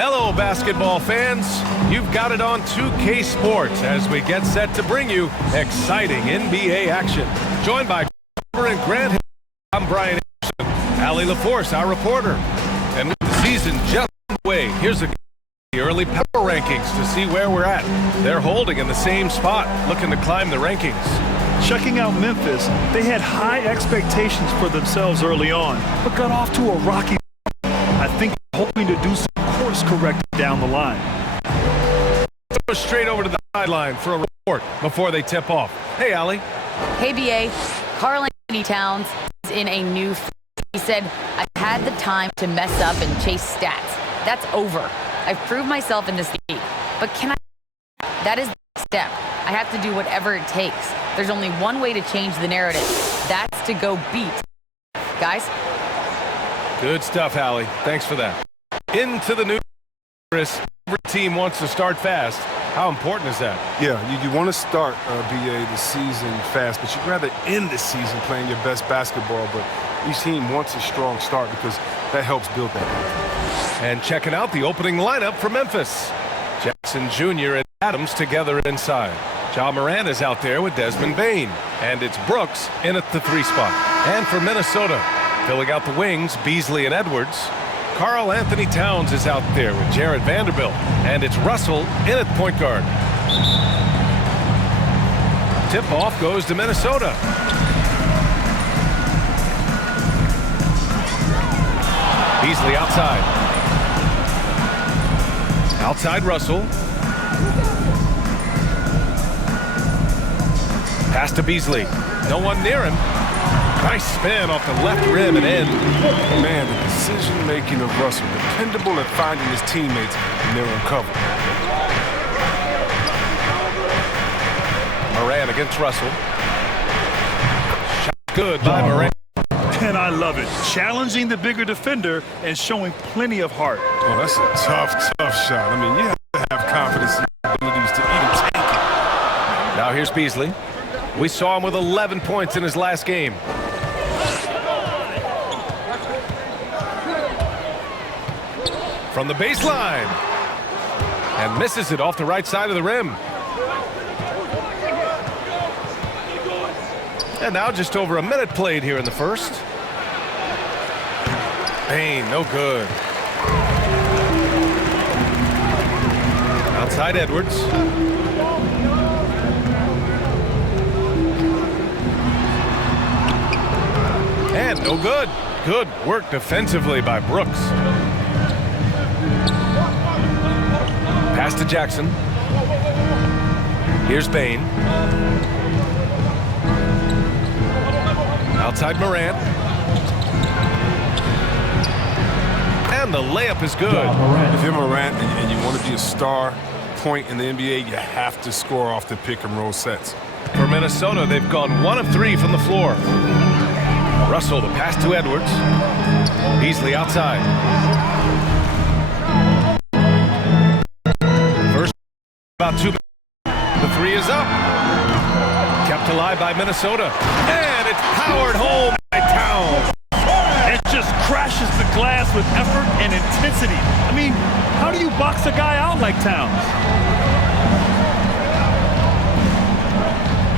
Hello, basketball fans. You've got it on 2K Sports as we get set to bring you exciting NBA action. Joined by and Grant, I'm Brian Anderson, Allie LaForce, our reporter. And with the season just underway, here's the early power rankings to see where we're at. They're holding in the same spot, looking to climb the rankings. Checking out Memphis, they had high expectations for themselves early on, but got off to a rocky start. I think they're hoping to do some course correcting down the line. Let's go straight over to the sideline for a report before they tip off. Hey, Allie. Hey, BA. Karl Anthony Towns is in a new phase. He said, I've had the time to mess up and chase stats. That's over. I've proved myself in this league. But can I? That is the next step. I have to do whatever it takes. There's only one way to change the narrative. That's to go beat. Guys? Good stuff, Allie. Thanks for that. Into the new Chris. Every team wants to start fast. How important is that? Yeah, you want to start, BA, the season fast, but you'd rather end the season playing your best basketball, but each team wants a strong start because that helps build that. And checking out the opening lineup for Memphis. Jackson Jr. and Adams together inside. Ja Morant is out there with Desmond Bane. And it's Brooks in at the 3 spot. And for Minnesota, filling out the wings, Beasley and Edwards. Karl Anthony Towns is out there with Jarred Vanderbilt. And it's Russell in at point guard. Tip-off goes to Minnesota. Beasley outside. Outside Russell. Pass to Beasley. No one near him. Nice spin off the left rim and in. Man, the decision-making of Russell, dependable at finding his teammates when they're in cover. Morant against Russell. Shot good by Morant. And I love it. Challenging the bigger defender and showing plenty of heart. Oh, that's a tough shot. I mean, you have to have confidence in your abilities to even take it. Now here's Beasley. We saw him with 11 points in his last game. From the baseline. And misses it off the right side of the rim. And now just over a minute played here in the first. Bane, no good. Outside Edwards. And no good. Good work defensively by Brooks. Pass to Jackson. Here's Bane. Outside Morant. And the layup is good. If you're Morant and you want to be a star point in the NBA, you have to score off the pick and roll sets. For Minnesota, they've gone 1 of 3 from the floor. Russell, the pass to Edwards. Beasley outside. First, about 2 minutes. The 3 is up. Kept alive by Minnesota. And it's powered home by Towns. And just crashes the glass with effort and intensity. I mean, how do you box a guy out like Towns?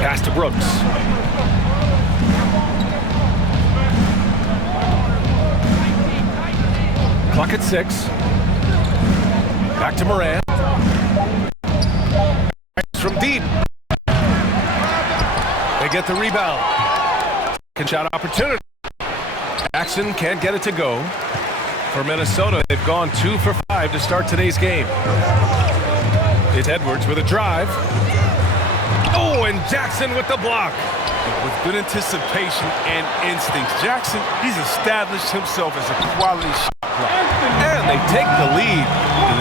Pass to Brooks. Clock at 6. Back to Morant. From deep. They get the rebound. Second shot opportunity. Jackson can't get it to go. For Minnesota, they've gone 2 for 5 to start today's game. It's Edwards with a drive. Oh, and Jackson with the block. With good anticipation and instincts, Jackson, he's established himself as a quality shot blocker. And they take the lead.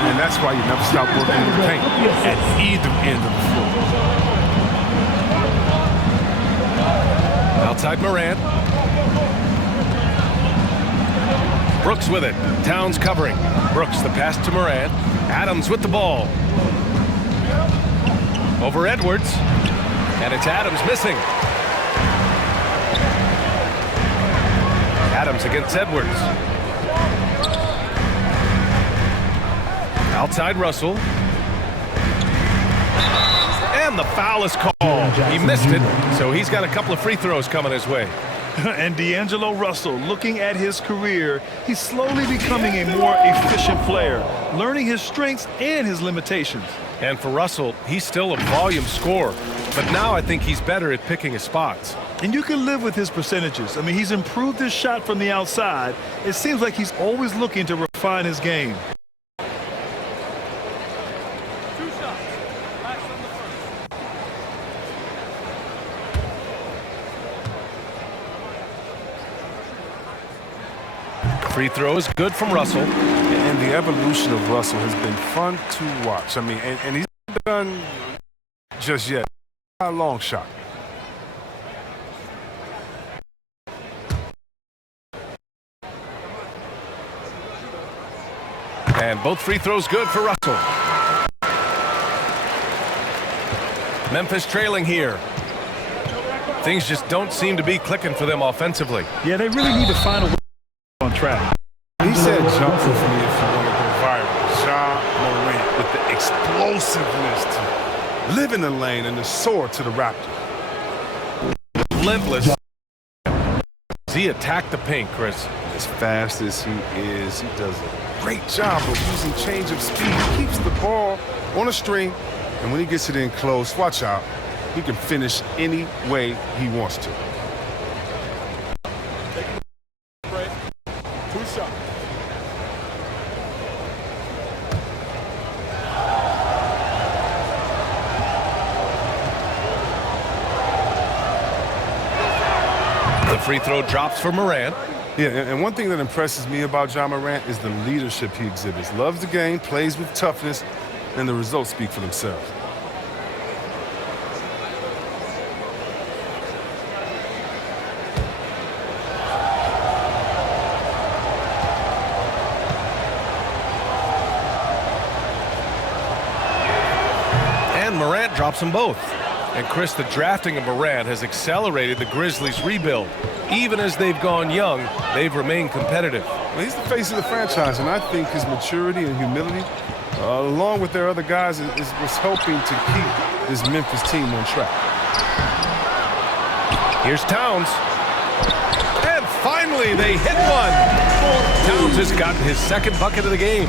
And that's why you never stop working in the paint at either end of the floor. Outside Morant. Brooks with it. Towns covering. Brooks, the pass to Morant. Adams with the ball. Over Edwards. And it's Adams missing. Adams against Edwards. Outside Russell. And the foul is called. He missed it, so he's got a couple of free throws coming his way. And D'Angelo Russell, looking at his career, he's slowly becoming a more efficient player, learning his strengths and his limitations. And for Russell, he's still a volume scorer, but now I think he's better at picking his spots. And you can live with his percentages. I mean, he's improved his shot from the outside. It seems like he's always looking to refine his game. Free throw is good from Russell. And the evolution of Russell has been fun to watch. I mean, and he's not done just yet. A long shot. And both free throws good for Russell. Memphis trailing here. Things just don't seem to be clicking for them offensively. Yeah, they really need to find a way on track. He said jump for me if you want to go viral. Ja Morant with the explosiveness to live in the lane and the sword to the Raptor. Relentless. He attacked the paint, Chris. As fast as he is, he does a great job of using change of speed. He keeps the ball on a string, and when he gets it in close, watch out. He can finish any way he wants to. The free throw drops for Morant. Yeah, and one thing that impresses me about Ja Morant is the leadership he exhibits. Loves the game, plays with toughness, and the results speak for themselves. And Morant drops them both. And Chris, the drafting of Morant has accelerated the Grizzlies' rebuild. Even as they've gone young, they've remained competitive. Well, he's the face of the franchise, and I think his maturity and humility, along with their other guys, was helping to keep this Memphis team on track. Here's Towns. And finally, they hit one. Towns has gotten his second bucket of the game.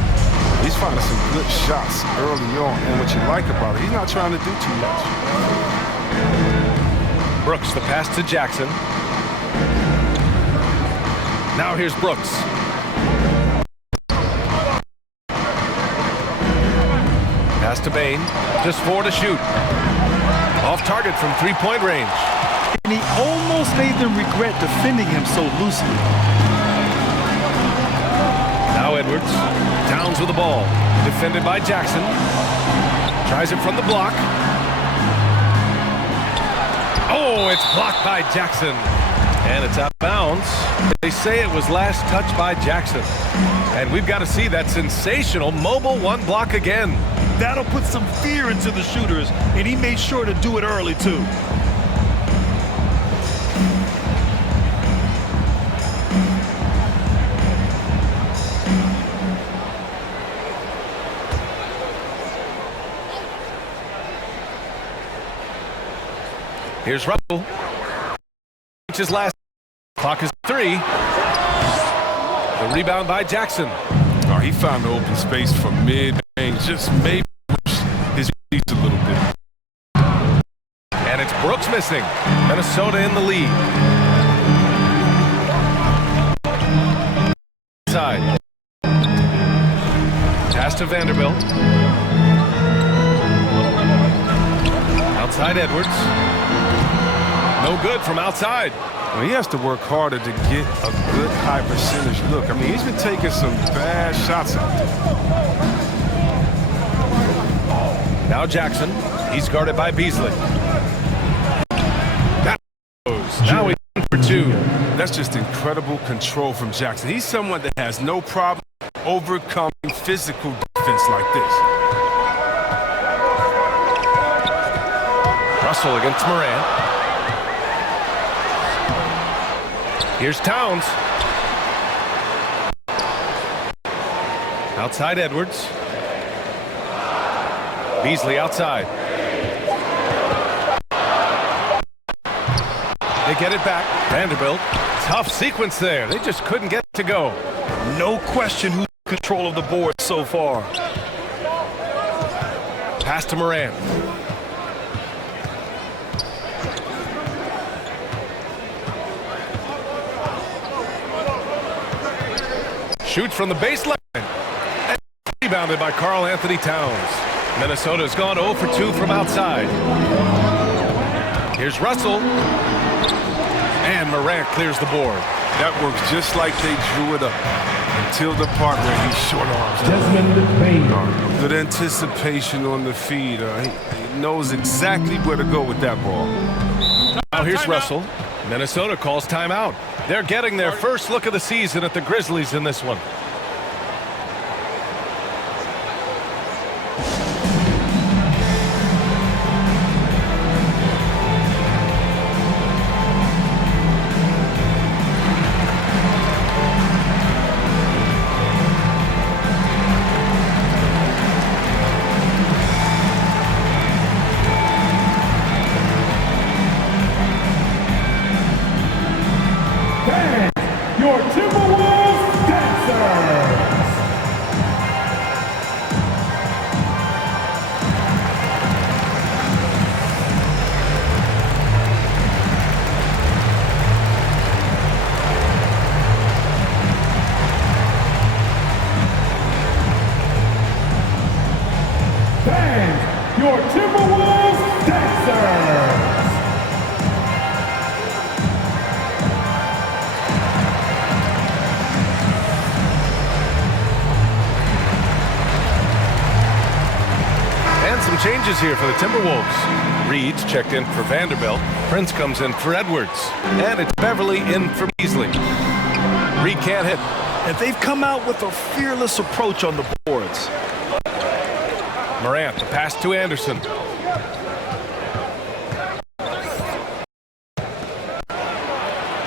He's finding some good shots early on, and what you like about it, he's not trying to do too much. Brooks, the pass to Jackson. Now here's Brooks. Pass to Bain. Just 4 to shoot. Off target from three-point range. And he almost made them regret defending him so loosely. Now Edwards. Towns with the ball. Defended by Jackson. Tries it from the block. Oh, it's blocked by Jackson. And it's out of bounds. They say it was last touched by Jackson. And we've got to see that sensational mobile one block again. That'll put some fear into the shooters, and he made sure to do it early, too. Here's Russell. His last. Clock is 3. The rebound by Jackson. Oh, he found the open space from mid-range. Just maybe his feet a little bit. And it's Brooks missing. Minnesota in the lead. Side. Pass to Vanderbilt. Outside Edwards. No good from outside. Well, he has to work harder to get a good high percentage look. I mean, he's been taking some bad shots out there. Now Jackson. He's guarded by Beasley. That goes. Now he's in for 2. That's just incredible control from Jackson. He's someone that has no problem overcoming physical defense like this. Russell against Morant. Here's Towns. Outside Edwards. Beasley outside. They get it back. Vanderbilt. Tough sequence there. They just couldn't get it to go. No question who's in control of the board so far. Pass to Morant. Shoots from the baseline. And rebounded by Karl Anthony Towns. Minnesota's gone 0 for 2 from outside. Here's Russell. And Morant clears the board. That works just like they drew it up until the part where he short arms. Good anticipation on the feed. He knows exactly where to go with that ball. Now here's Russell. Minnesota calls timeout. They're getting their first look of the season at the Grizzlies in this one. Your Timberwolves dancers. Band, your Timberwolves dancers. Some changes here for the Timberwolves. Reed's checked in for Vanderbilt. Prince comes in for Edwards. And it's Beverly in for Beasley. Reed can't hit. And they've come out with a fearless approach on the boards. Morant, the pass to Anderson.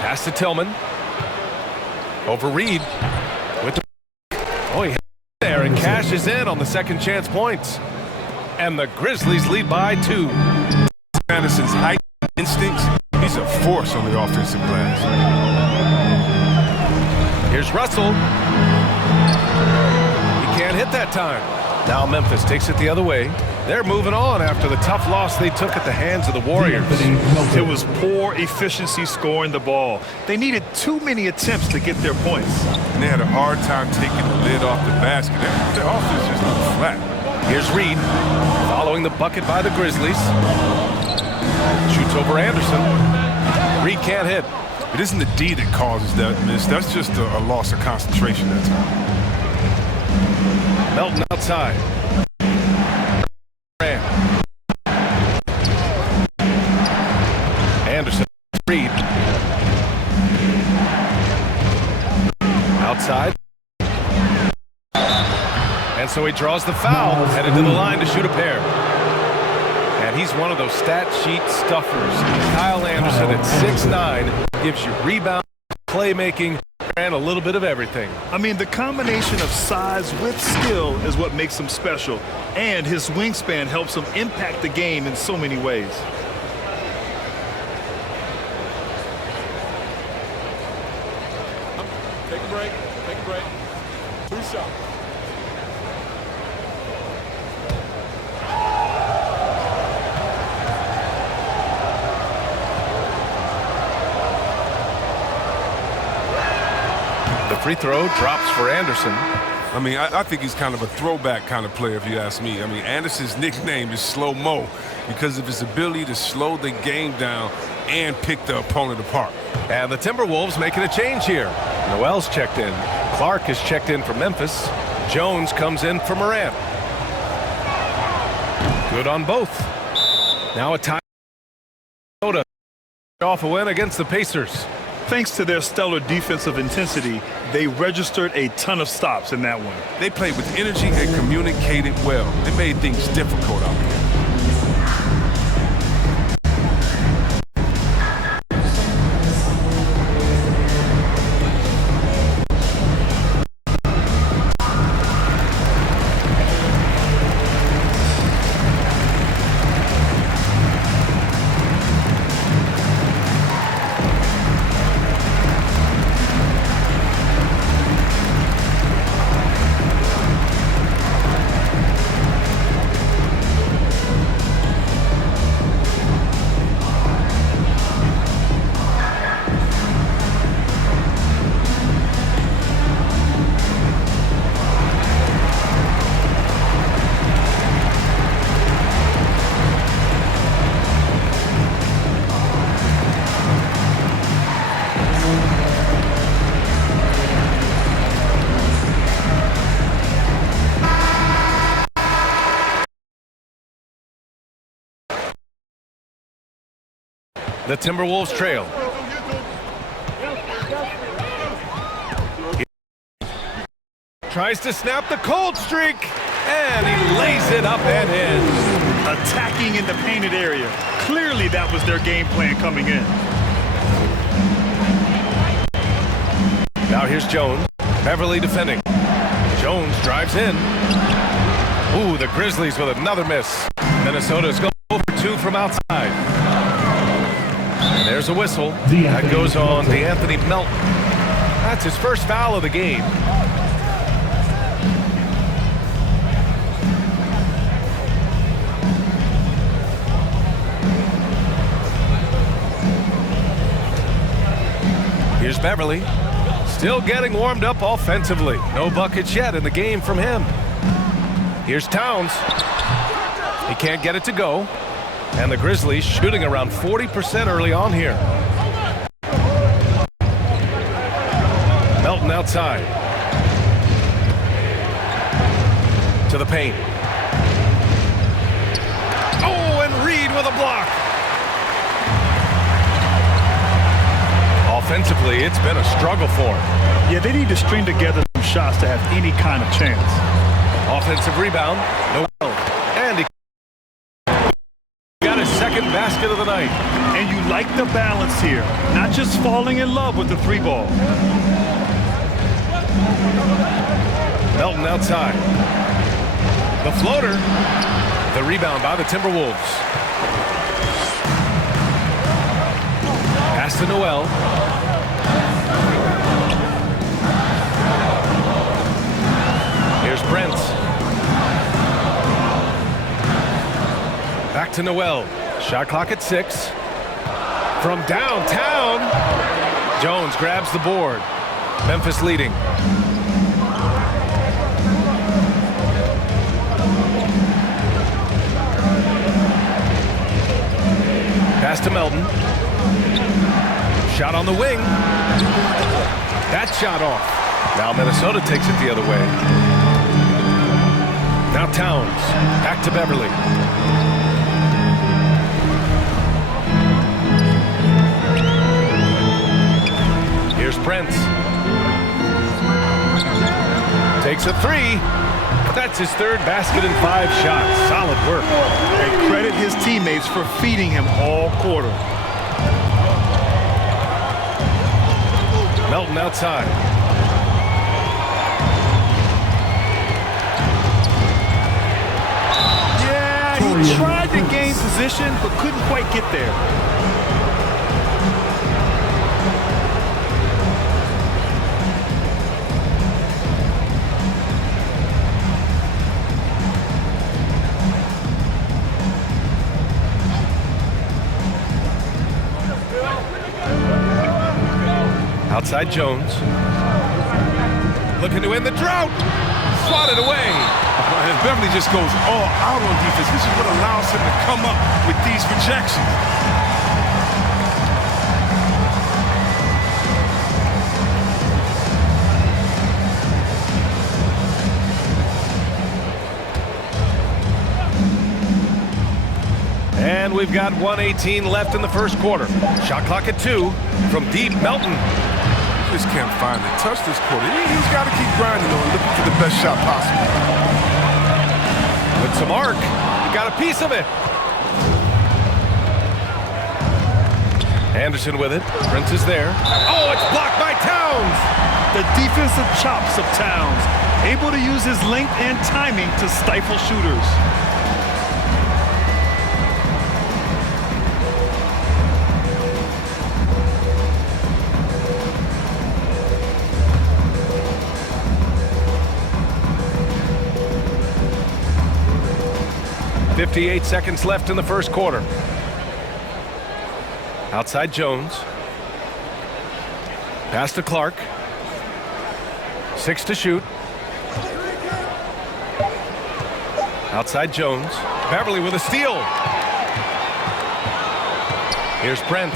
Pass to Tillman. Over Reed. With the... Oh, he hit there and cashes in on the second chance points. And the Grizzlies lead by 2. Anderson's height instincts, he's a force on the offensive glass. Here's Russell. He can't hit that time. Now Memphis takes it the other way. They're moving on after the tough loss they took at the hands of the Warriors. It was poor efficiency scoring the ball. They needed too many attempts to get their points. And they had a hard time taking the lid off the basket. Their offense just looked flat. Here's Reed, following the bucket by the Grizzlies. Shoots over Anderson. Reed can't hit. It isn't the D that causes that miss. That's just a loss of concentration that time. Melton outside. Anderson. Reed. Outside. And so he draws the foul, headed to the line to shoot a pair. And he's one of those stat sheet stuffers. Kyle Anderson at 6'9" gives you rebound, playmaking, and a little bit of everything. I mean, the combination of size with skill is what makes him special. And his wingspan helps him impact the game in so many ways. Take a break. Take a break. 2 shots. The free throw drops for Anderson. I mean, I think he's kind of a throwback kind of player, if you ask me. I mean, Anderson's nickname is Slow Mo because of his ability to slow the game down and pick the opponent apart. And the Timberwolves making a change here. Noel's checked in. Clark is checked in for Memphis. Jones comes in for Morant. Good on both. Now a tie. Off a win against the Pacers. Thanks to their stellar defensive intensity, they registered a ton of stops in that one. They played with energy and communicated well. They made things difficult out there. The Timberwolves trail. Tries to snap the cold streak, and he lays it up and in. Attacking in the painted area. Clearly that was their game plan coming in. Now here's Jones. Beverly defending. Jones drives in. Ooh, the Grizzlies with another miss. Minnesota's going for 2 from outside. And there's a whistle. That goes on DeAnthony Melton. That's his first foul of the game. Here's Beverly. Still getting warmed up offensively. No buckets yet in the game from him. Here's Towns. He can't get it to go. And the Grizzlies shooting around 40% early on here. Melton outside. To the paint. Oh, and Reed with a block. Offensively, it's been a struggle for him. Yeah, they need to string together some shots to have any kind of chance. Offensive rebound. Noel. And he got his second basket of the night. And you like the balance here. Not just falling in love with the 3-ball. Melton outside. The floater. The rebound by the Timberwolves. Pass to Noel. Here's Brent. Back to Noel. Shot clock at 6. From downtown. Jones grabs the board. Memphis leading. Pass to Melton. Shot on the wing. That shot off. Now Minnesota takes it the other way. Now Towns. Back to Beverly. Here's Brent. Takes a 3. That's his third basket in 5 shots. Solid work. And credit his teammates for feeding him all quarter. Melton outside. Yeah, he tried to gain position, but couldn't quite get there. Outside Jones. Looking to win the drought. Swatted away. And Beverly just goes all out on defense. This is what allows him to come up with these rejections. And we've got 1:18 left in the first quarter. Shot clock at 2 from deep. Melton. Just can't find it. Touch this quarter. He's got to keep grinding on, looking for the best shot possible. With some arc. He got a piece of it. Anderson with it. Prince is there. Oh, it's blocked by Towns. The defensive chops of Towns. Able to use his length and timing to stifle shooters. .58 seconds left in the first quarter. Outside Jones. Pass to Clark. 6 to shoot. Outside Jones. Beverly with a steal. Here's Brent.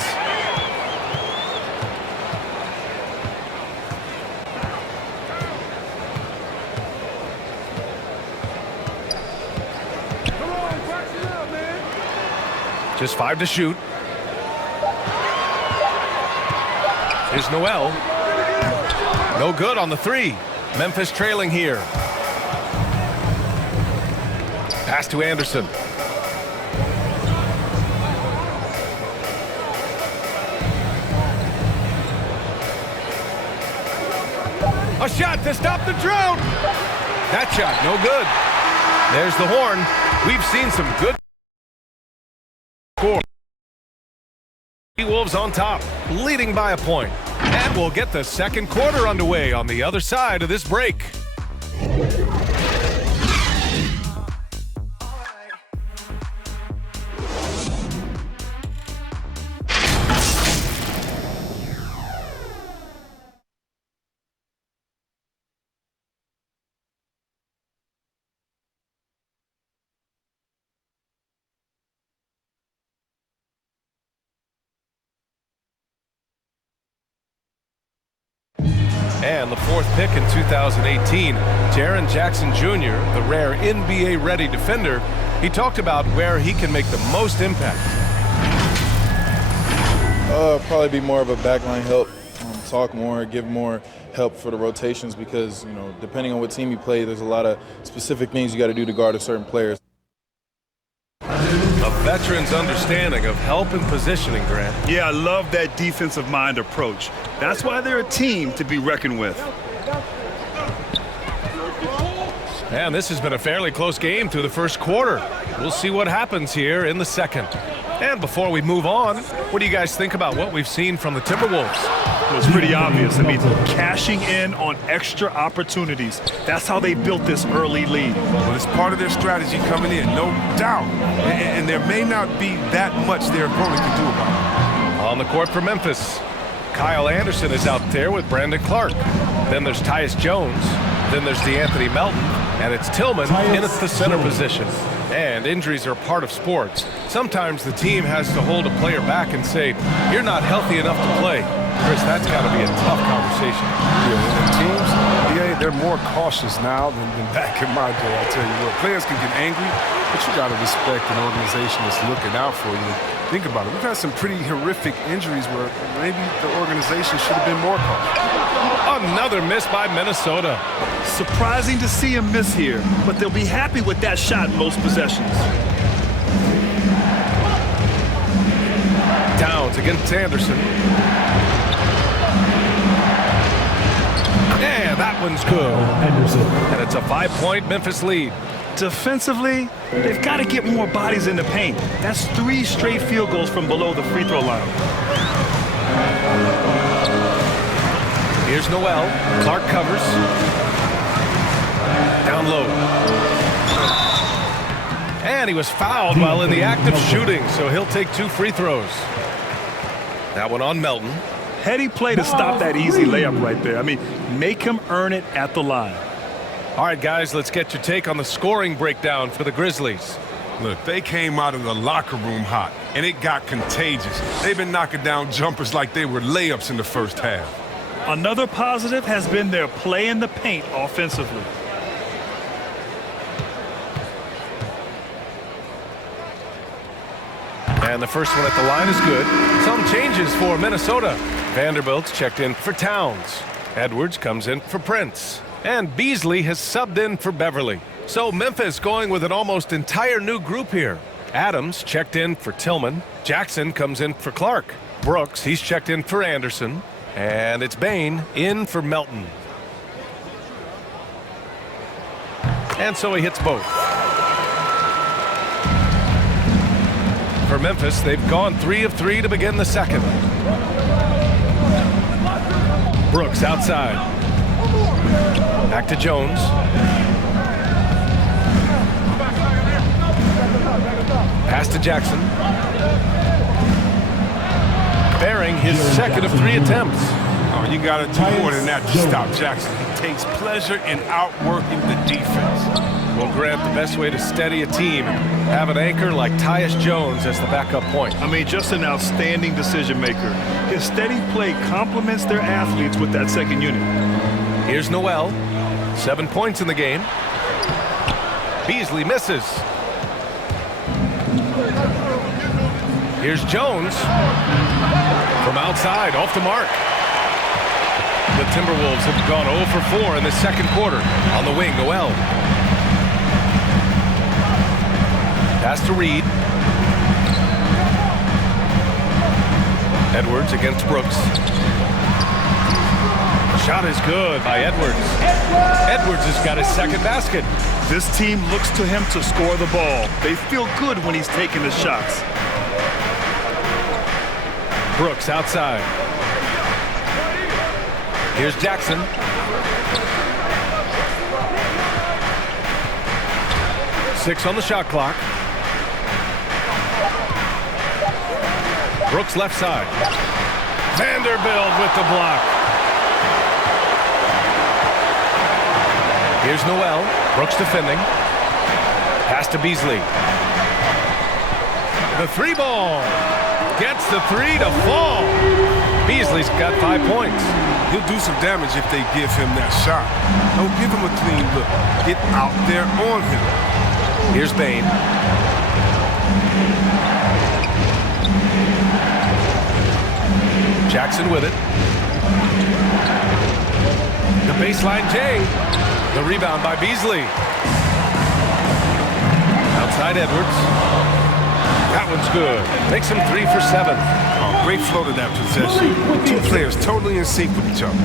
Just 5 to shoot. Here's Noel. No good on the three. Memphis trailing here. Pass to Anderson. A shot to stop the drought. That shot, no good. There's the horn. We've seen some good score. Wolves on top, leading by a point. And we'll get the second quarter underway on the other side of this break. And the fourth pick in 2018, Taryn Jackson Jr., the rare NBA-ready defender, he talked about where he can make the most impact. Probably be more of a backline help, talk more, give more help for the rotations because, you know, depending on what team you play, there's a lot of specific things you got to do to guard a certain player. A veteran's understanding of help and positioning, Grant. Yeah, I love that defensive mind approach. That's why they're a team to be reckoned with. And this has been a fairly close game through the first quarter. We'll see what happens here in the second. And before we move on, what do you guys think about what we've seen from the Timberwolves? Well, it's pretty obvious. I mean, cashing in on extra opportunities. That's how they built this early lead. Well, it's part of their strategy coming in, no doubt. And there may not be that much their opponent can do about it. On the court for Memphis, Kyle Anderson is out there with Brandon Clark. Then there's Tyus Jones. Then there's DeAnthony Melton. And it's Tillman in at the center position. And injuries are part of sports. Sometimes the team has to hold a player back and say, you're not healthy enough to play. Chris, that's got to be a tough conversation. Yeah, and teams, they're more cautious now than back in my day, I tell you what. Players can get angry, but you got to respect an organization that's looking out for you. Think about it. We've had some pretty horrific injuries where maybe the organization should have been more cautious. Another miss by Minnesota. Surprising to see him miss here, but they'll be happy with that shot in most possessions. Downs against Anderson. Yeah, that one's good. And it's a 5-point Memphis lead. Defensively, they've got to get more bodies in the paint. That's 3 straight field goals from below the free throw line. Here's Noel. Clark covers. Down low. And he was fouled while in the act of shooting, so he'll take 2 free throws. That one on Melton. Heady play to stop that easy layup right there. I mean, make him earn it at the line. All right, guys, let's get your take on the scoring breakdown for the Grizzlies. Look, they came out of the locker room hot, and it got contagious. They've been knocking down jumpers like they were layups in the first half. Another positive has been their play in the paint offensively. And the first one at the line is good. Some changes for Minnesota. Vanderbilt's checked in for Towns. Edwards comes in for Prince. And Beasley has subbed in for Beverly. So Memphis going with an almost entire new group here. Adams checked in for Tillman. Jackson comes in for Clark. Brooks, he's checked in for Anderson. And it's Bain in for Melton. And so he hits both. For Memphis, they've gone 3 of 3 to begin the second. Brooks outside. Back to Jones. Pass to Jackson. Bearing his second of 3 attempts. Oh, you got to do more than that to stop Jackson. He takes pleasure in outworking the defense. Well, Grant, the best way to steady a team, have an anchor like Tyus Jones as the backup point. I mean, just an outstanding decision maker. His steady play complements their athletes with that second unit. Here's Noel. 7 points in the game. Beasley misses. Here's Jones. From outside, off the mark. The Timberwolves have gone 0 for 4 in the second quarter. On the wing, Noel. Pass to Reed. Edwards against Brooks. Shot is good by Edwards. Edwards has got his second basket. This team looks to him to score the ball. They feel good when he's taking the shots. Brooks outside. Here's Jackson. Six on the shot clock. Brooks left side. Vanderbilt with the block. Here's Noel. Brooks defending. Pass to Beasley. The three ball. Gets the three to fall. Beasley's got 5 points. He'll do some damage if they give him that shot. Don't give him a clean look. Get out there on him. Here's Bain. Jackson with it. The baseline J. The rebound by Beasley. Outside Edwards. That one's good. Makes him 3 for 7. Oh, great flow to that possession. Two players totally in sync with each other.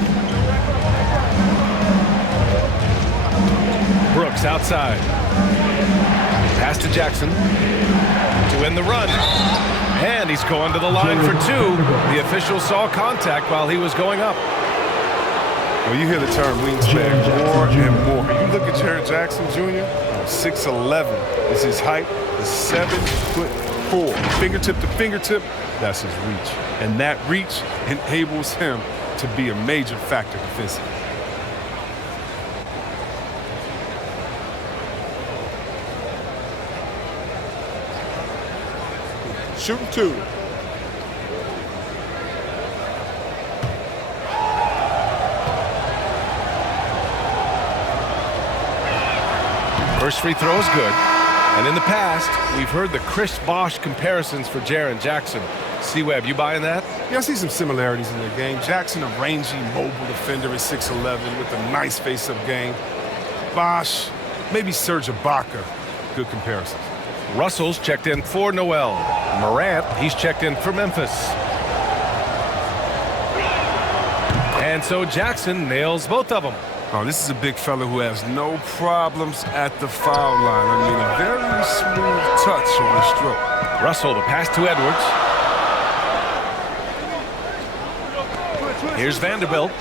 Brooks outside. Pass to Jackson. To end the run. And he's going to the line for 2. The official saw contact while he was going up. Well, you hear the term wingspan more and more. You look at Taryn Jackson Jr., 6'11" is his height, is 7'4". Fingertip to fingertip, that's his reach. And that reach enables him to be a major factor defensively. Shooting 2. First free throw is good. And in the past, we've heard the Chris Bosh comparisons for Jaren Jackson. C-Web, you buying that? Yeah, I see some similarities in their game. Jackson, a rangy, mobile defender at 6'11" with a nice face-up game. Bosh, maybe Serge Ibaka. Good comparisons. Russell's checked in for Noel. Morant, he's checked in for Memphis. And so Jackson nails both of them. Oh, this is a big fella who has no problems at the foul line. I mean, a very smooth touch on the stroke. Russell, the pass to Edwards. Here's Vanderbilt.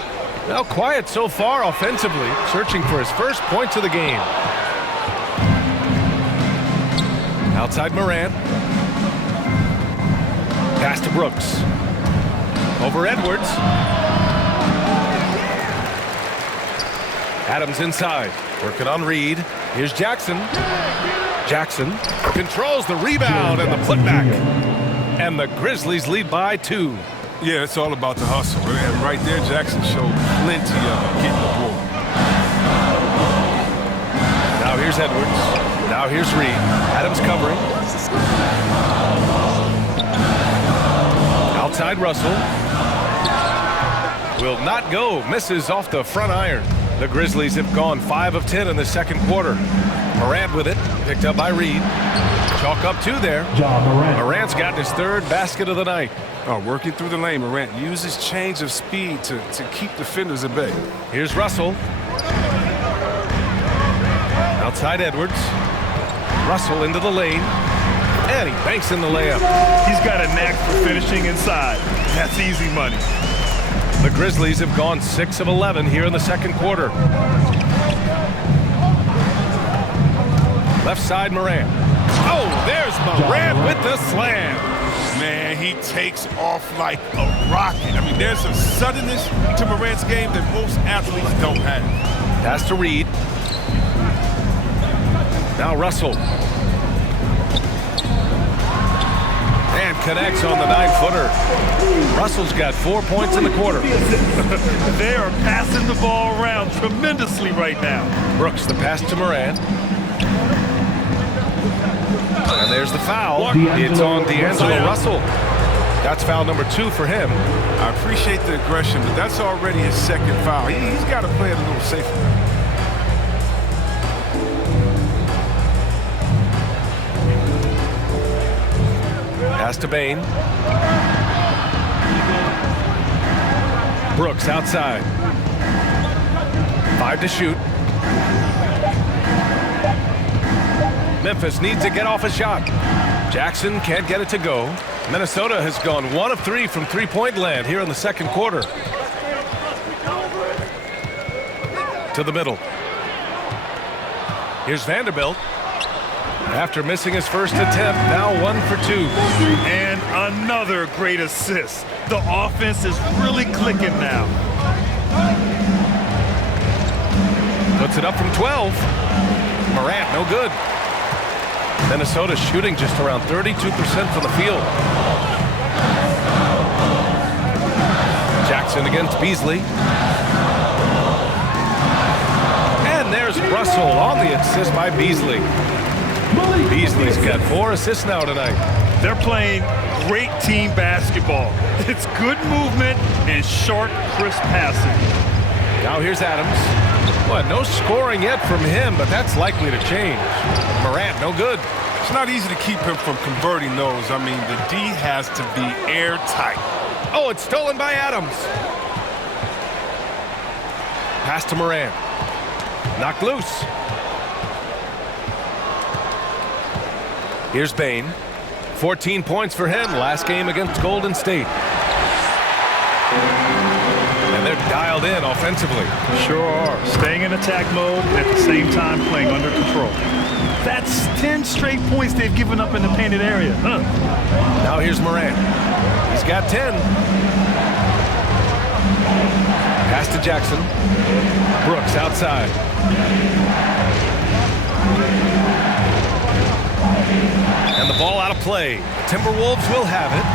Now quiet so far offensively, searching for his first points of the game. Outside Morant. Pass to Brooks. Over Edwards. Adams inside, working on Reed. Here's Jackson. Jackson controls the rebound and the putback. And the Grizzlies lead by 2. Yeah, it's all about the hustle. And right there, Jackson showed plenty of getting the ball. Now here's Edwards. Now here's Reed. Adams covering. Outside Russell. Will not go. Misses off the front iron. The Grizzlies have gone 5 of 10 in the second quarter. Morant with it. Picked up by Reed. Chalk up 2 there. Morant's got his 3rd basket of the night. Oh, working through the lane, Morant uses change of speed to keep defenders at bay. Here's Russell. Outside Edwards. Russell into the lane. And he banks in the layup. He's got a knack for finishing inside. That's easy money. The Grizzlies have gone 6 of 11 here in the second quarter. Left side, Morant. Oh, there's Morant with the slam. Man, he takes off like a rocket. I mean, there's a suddenness to Morant's game that most athletes don't have. Pass to Reed. Now Russell. And connects on the 9-footer. Russell's got 4 points in the quarter. They are passing the ball around tremendously right now. Brooks, the pass to Morant. And there's the foul. It's on D'Angelo Russell. That's foul number 2 for him. I appreciate the aggression, but that's already his second foul. He's got to play it a little safer. Pass to Bain. Brooks outside. 5 to shoot. Memphis needs to get off a shot. Jackson can't get it to go. Minnesota has gone 1 of 3 from three-point land here in the second quarter. To the middle. Here's Vanderbilt. After missing his first attempt, now 1 for 2. And another great assist. The offense is really clicking now. Puts it up from 12. Morant, no good. Minnesota shooting just around 32% from the field. Jackson against Beasley. And there's Russell on the assist by Beasley. Beasley's got 4 assists now tonight. They're playing great team basketball. It's good movement and short, crisp passing. Now here's Adams. Well, no scoring yet from him, but that's likely to change. Morant, no good. It's not easy to keep him from converting those. I mean, the D has to be airtight. Oh, it's stolen by Adams. Pass to Morant. Knocked loose. Here's Bain. 14 points for him last game against Golden State. And they're dialed in offensively. Sure are. Staying in attack mode and at the same time playing under control. That's 10 straight points they've given up in the painted area. Now here's Morant. He's got 10. Pass to Jackson. Brooks outside. And the ball out of play. The Timberwolves will have it.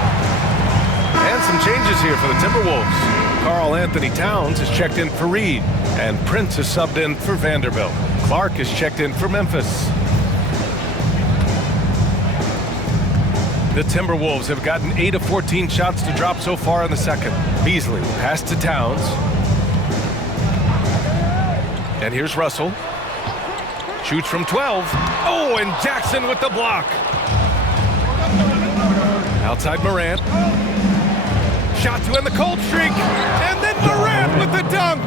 And some changes here for the Timberwolves. Karl Anthony Towns is checked in for Reed. And Prince is subbed in for Vanderbilt. Clark is checked in for Memphis. The Timberwolves have gotten 8 of 14 shots to drop so far in the second. Beasley pass to Towns. And here's Russell. Shoots from 12. Oh, and Jackson with the block. Outside Morant. Shot to end the cold streak. And then Morant with the dunk.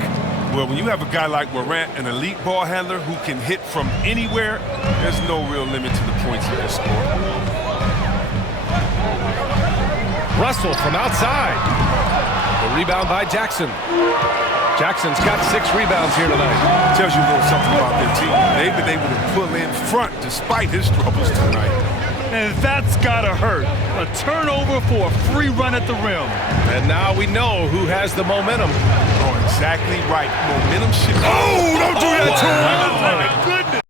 Well, when you have a guy like Morant, an elite ball handler who can hit from anywhere, there's no real limit to the points he can score. Russell from outside. The rebound by Jackson. Jackson's got 6 rebounds here tonight. Tells you a little something about their team. They've been able to pull in front despite his troubles tonight. And that's gotta hurt. A turnover for a free run at the rim. And now we know who has the momentum. Oh, exactly right. Momentum should... Oh, don't do that to him! Oh, my goodness.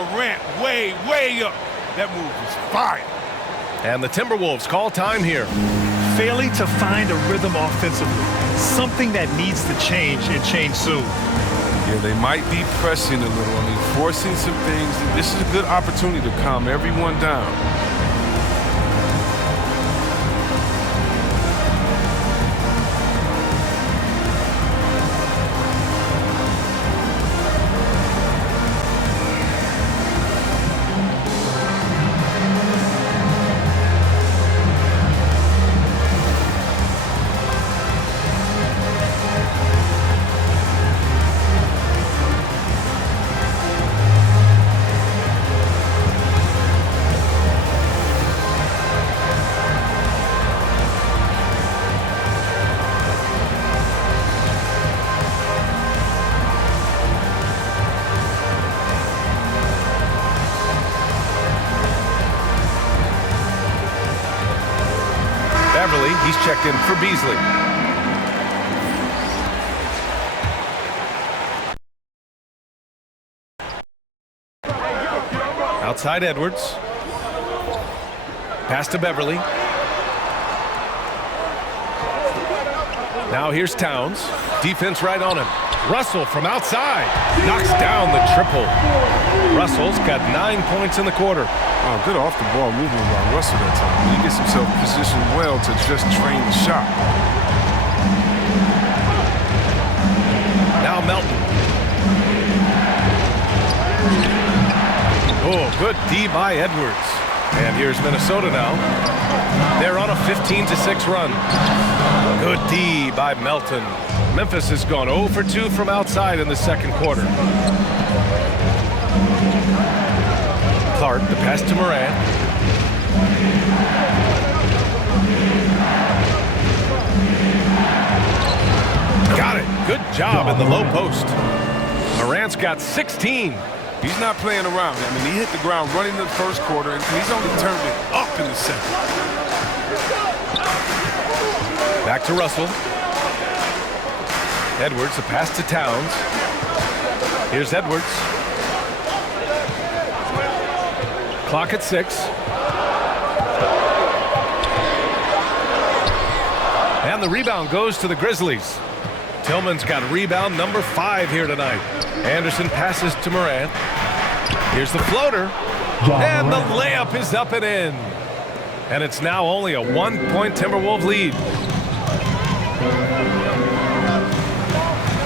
Morant way up. That move was fire. And the Timberwolves call time here. Failing to find a rhythm offensively. Something that needs to change and change soon. Yeah, they might be pressing a little. I mean, forcing some things. This is a good opportunity to calm everyone down. He's checked in for Beasley. Outside Edwards. Pass to Beverly. Now here's Towns. Defense right on him. Russell from outside. Knocks down the triple. Russell's got 9 points in the quarter. Oh, good off-the-ball movement by Russell that time. He gets himself positioned well to just train the shot. Now Melton. Oh, good D by Edwards. And here's Minnesota now. They're on a 15-6 run. Good D by Melton. Memphis has gone 0 for 2 from outside in the second quarter. Clark, the pass to Morant. Got it. Good job in the low post. Morant's got 16. He's not playing around. I mean, he hit the ground running in the first quarter, and he's only turned it up in the second. Back to Russell. Edwards, the pass to Towns. Here's Edwards. Clock at 6. And the rebound goes to the Grizzlies. Tillman's got rebound number 5 here tonight. Anderson passes to Morant. Here's the floater. And the layup is up and in. And it's now only a 1-point Timberwolves lead.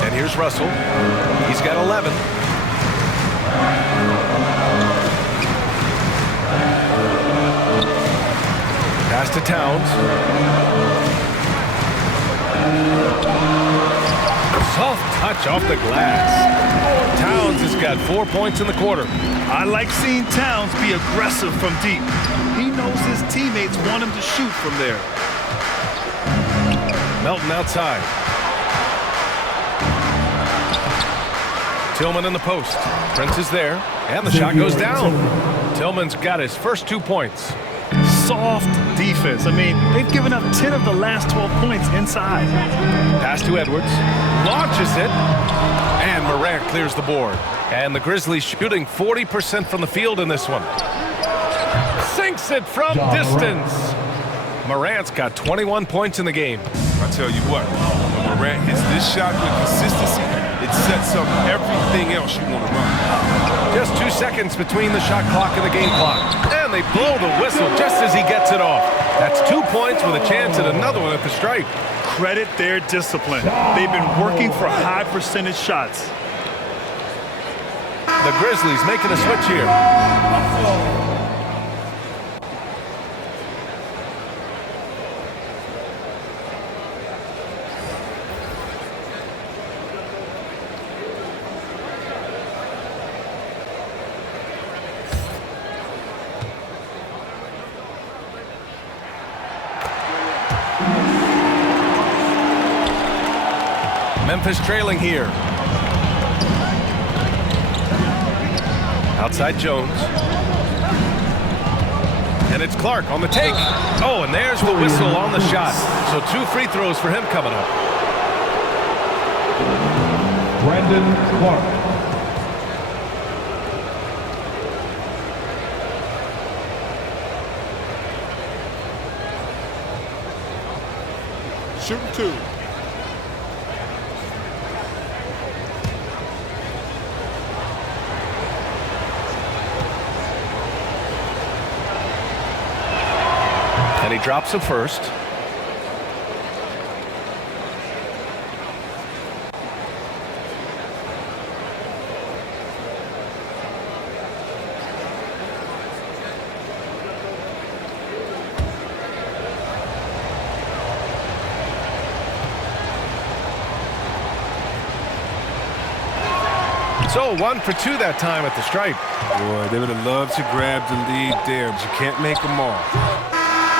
And here's Russell. He's got 11. Pass to Towns. Soft touch off the glass. Towns has got 4 points in the quarter. I like seeing Towns be aggressive from deep. He knows his teammates want him to shoot from there. Melton outside. Tillman in the post. Prince is there, and the shot goes down. Tillman's got his first 2 points. Soft defense. I mean, they've given up 10 of the last 12 points inside. Pass to Edwards. Launches it. And Morant clears the board. And the Grizzlies shooting 40% from the field in this one. Sinks it from distance. Morant's got 21 points in the game. I tell you what, when Morant hits this shot with consistency, it sets up everything else you want to run. Just 2 seconds between the shot clock and the game clock. And they blow the whistle just as he gets it off. That's 2 points with a chance at another one at the stripe. Credit their discipline. They've been working for high percentage shots. The Grizzlies making a switch here. Memphis trailing here. Outside Jones. And it's Clark on the take. Oh, and there's the whistle on the shot. So 2 free throws for him coming up. Brandon Clark. Shooting 2. And he drops it first. So 1 for 2 that time at the stripe. Boy, they would have loved to grab the lead there, but you can't make them all.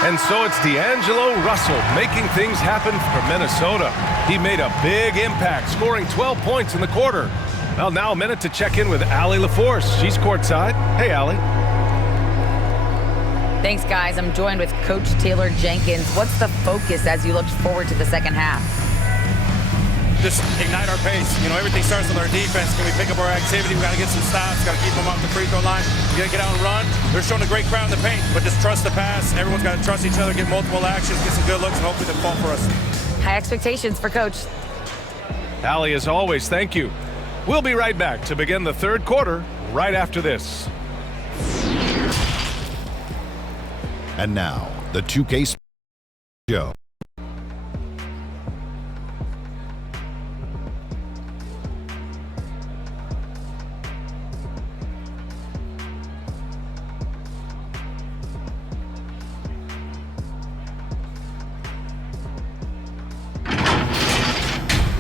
And so it's D'Angelo Russell making things happen for Minnesota. He made a big impact, scoring 12 points in the quarter. Well, now a minute to check in with Allie LaForce. She's courtside. Hey, Allie. Thanks, guys. I'm joined with Coach Taylor Jenkins. What's the focus as you look forward to the second half? Just ignite our pace. You know, everything starts with our defense. Can we pick up our activity? We got to get some stops. Got to keep them off the free throw line. We got to get out and run. They're showing a great crowd in the paint, but just trust the pass. Everyone's got to trust each other, get multiple actions, get some good looks, and hopefully they fall for us. High expectations for Coach. Allie, as always, thank you. We'll be right back to begin the third quarter right after this. And now, the 2K show.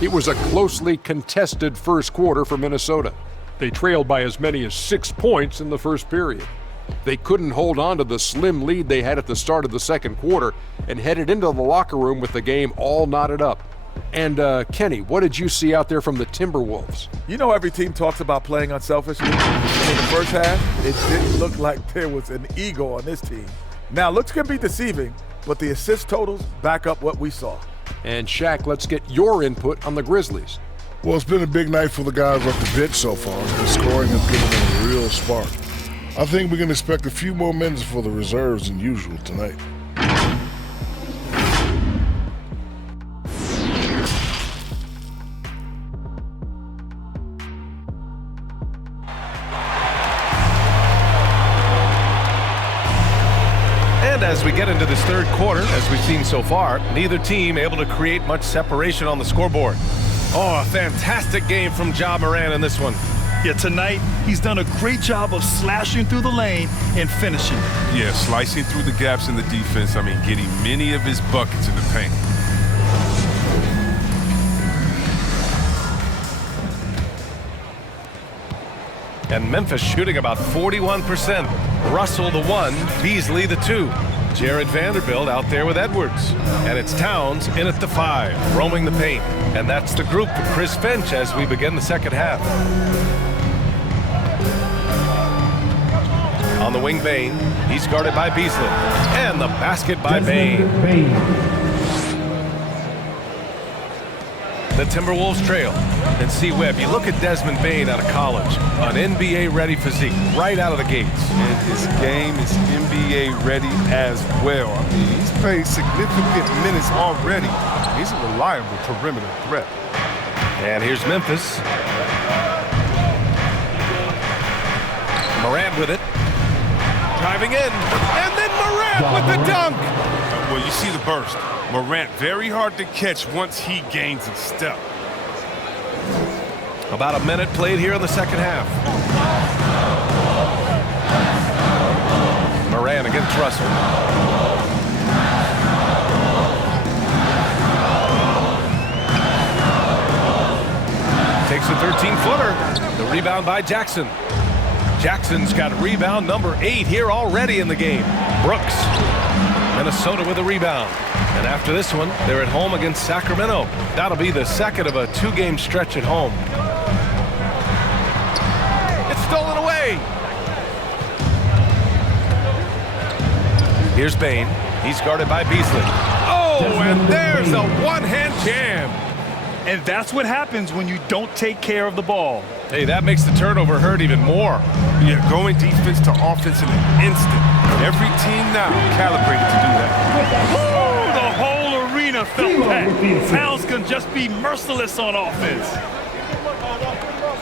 It was a closely contested first quarter for Minnesota. They trailed by as many as 6 points in the first period. They couldn't hold on to the slim lead they had at the start of the second quarter and headed into the locker room with the game all knotted up. And Kenny, what did you see out there from the Timberwolves? You know, every team talks about playing unselfishly. And in the first half, it didn't look like there was an ego on this team. Now, looks can be deceiving, but the assist totals back up what we saw. And Shaq, let's get your input on the Grizzlies. Well, it's been a big night for the guys off the bench so far. The scoring has given them a real spark. I think we can expect a few more minutes for the reserves than usual tonight. And as we get into this third quarter, as we've seen so far, neither team able to create much separation on the scoreboard. Oh, a fantastic game from Ja Morant in this one. Yeah, tonight, he's done a great job of slashing through the lane and finishing. Yeah, slicing through the gaps in the defense. I mean, getting many of his buckets in the paint. And Memphis shooting about 41%. Russell the 1, Beasley the 2. Jared Vanderbilt out there with Edwards. And it's Towns in at the 5, roaming the paint. And that's the group for Chris Finch as we begin the second half. On the wing, Bain. He's guarded by Beasley. And the basket by Bain. The Timberwolves trail. And see Webb, you look at Desmond Bain out of college, an NBA-ready physique right out of the gates. And his game is NBA-ready as well. I mean, he's played significant minutes already. He's a reliable perimeter threat. And here's Memphis. Morant with it. Driving in. And then Morant with the dunk. Well, you see the burst. Morant very hard to catch once he gains a step. About a minute played here in the second half. Morant against Russell. Takes a 13-footer. The rebound by Jackson. Jackson's got rebound number 8 here already in the game. Brooks. Minnesota with a rebound. And after this one, they're at home against Sacramento. That'll be the second of a 2-game stretch at home. It's stolen away. Here's Bain. He's guarded by Beasley. Oh, and there's a one-hand jam. And that's what happens when you don't take care of the ball. Hey, that makes the turnover hurt even more. Yeah, going defense to offense in an instant. Every team now calibrated to do that. Ooh, the whole arena felt that. Towns can just be merciless on offense.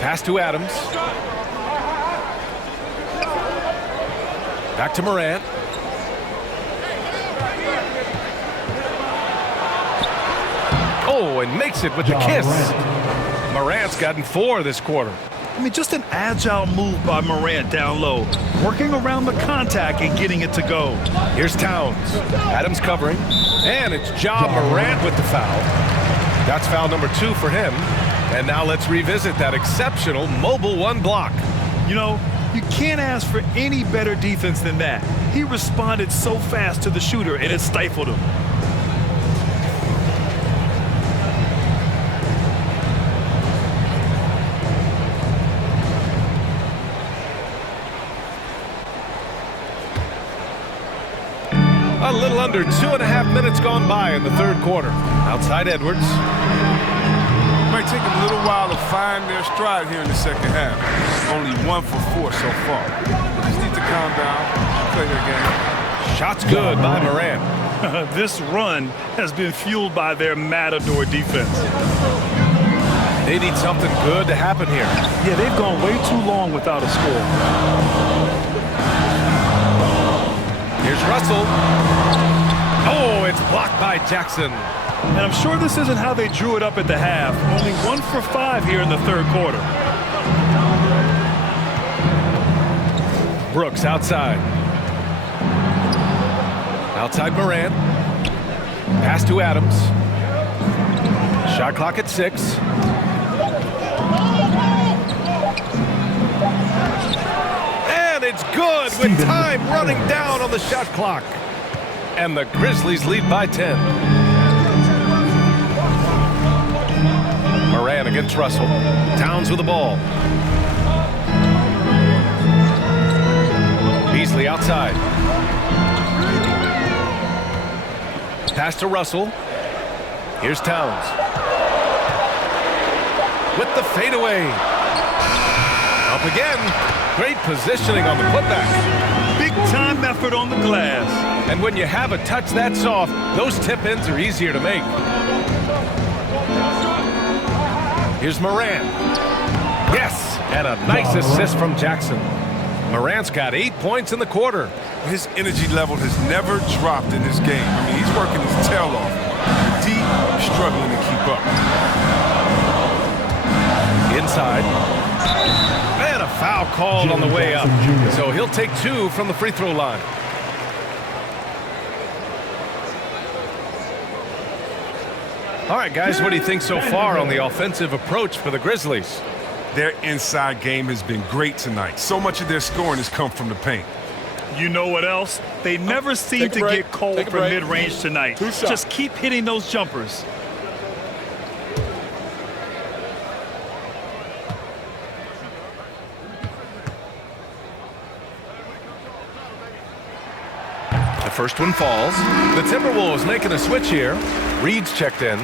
Pass to Adams. Back to Morant. Oh, and makes it with the kiss. Morant's gotten 4 this quarter. I mean, just an agile move by Morant down low, working around the contact and getting it to go. Here's Towns. Adams covering. And it's Ja Morant with the foul. That's foul number 2 for him. And now let's revisit that exceptional mobile 1 block. You know, you can't ask for any better defense than that. He responded so fast to the shooter, and it stifled him. A little under 2.5 minutes gone by in the third quarter. Outside Edwards. It might take them a little while to find their stride here in the second half. Only 1 for 4 so far. They just need to calm down, play their game. Shots good by Morant. This run has been fueled by their matador defense. They need something good to happen here. Yeah, they've gone way too long without a score. Here's Russell. Oh, it's blocked by Jackson. And I'm sure this isn't how they drew it up at the half. Only 1 for 5 here in the third quarter. Brooks outside. Outside Morant. Pass to Adams. Shot clock at 6. And it's good with time running down on the shot clock. And the Grizzlies lead by 10. Morant against Russell. Towns with the ball. Beasley outside. Pass to Russell. Here's Towns. With the fadeaway. Up again. Great positioning on the putback. Big time effort on the glass. And when you have a touch that soft, those tip-ins are easier to make. Here's Morant. Yes, and a nice assist from Jackson. Morant's got 8 points in the quarter. His energy level has never dropped in this game. I mean, he's working his tail off. The D struggling to keep up. Inside. And a foul called on the way up. So he'll take 2 from the free throw line. All right, guys, what do you think so far on the offensive approach for the Grizzlies? Their inside game has been great tonight. So much of their scoring has come from the paint. You know what else? They never seem to get cold from mid-range tonight. Just keep hitting those jumpers. The first one falls. The Timberwolves making a switch here. Reed's checked in.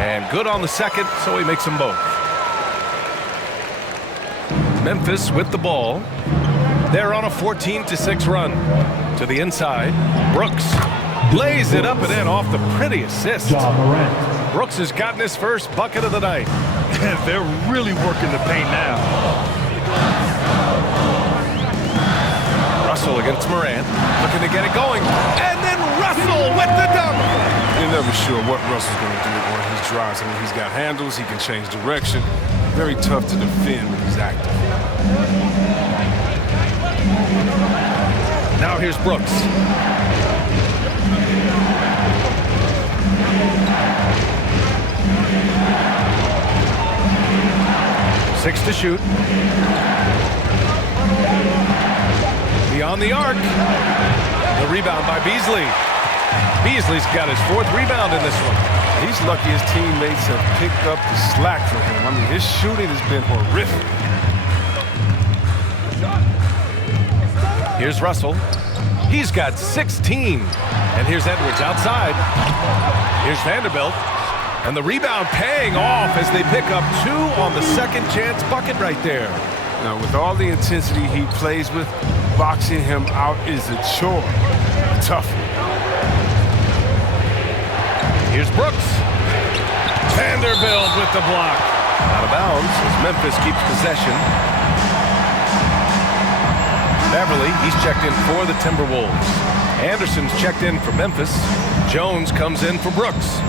And good on the second, so he makes them both. Memphis with the ball. They're on a 14-6 run. To the inside. Brooks lays it up and in off the pretty assist. Brooks has gotten his first bucket of the night. They're really working the paint now. Russell against Morant. Looking to get it going. And then Russell with the dunk. You're never sure what Russell's going to do when he drives. I mean, he's got handles. He can change direction. Very tough to defend when he's active. Now here's Brooks. Six to shoot. Beyond the arc. The rebound by Beasley. Beasley's got his 4th rebound in this one. He's lucky his teammates have picked up the slack for him. I mean, his shooting has been horrific. Here's Russell. He's got 16. And here's Edwards outside. Here's Vanderbilt. And the rebound paying off as they pick up 2 on the second chance bucket right there. Now, with all the intensity he plays with, boxing him out is a chore. Tough. Here's Brooks. Vanderbilt with the block. Out of bounds as Memphis keeps possession. Beverly, he's checked in for the Timberwolves. Anderson's checked in for Memphis. Jones comes in for Brooks.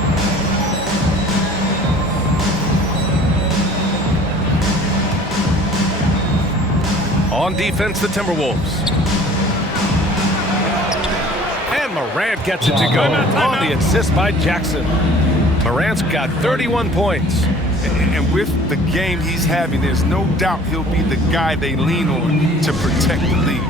On defense, the Timberwolves. And Morant gets it to go on the assist by Jackson. Morant's got 31 points. And with the game he's having, there's no doubt he'll be the guy they lean on to protect the lead.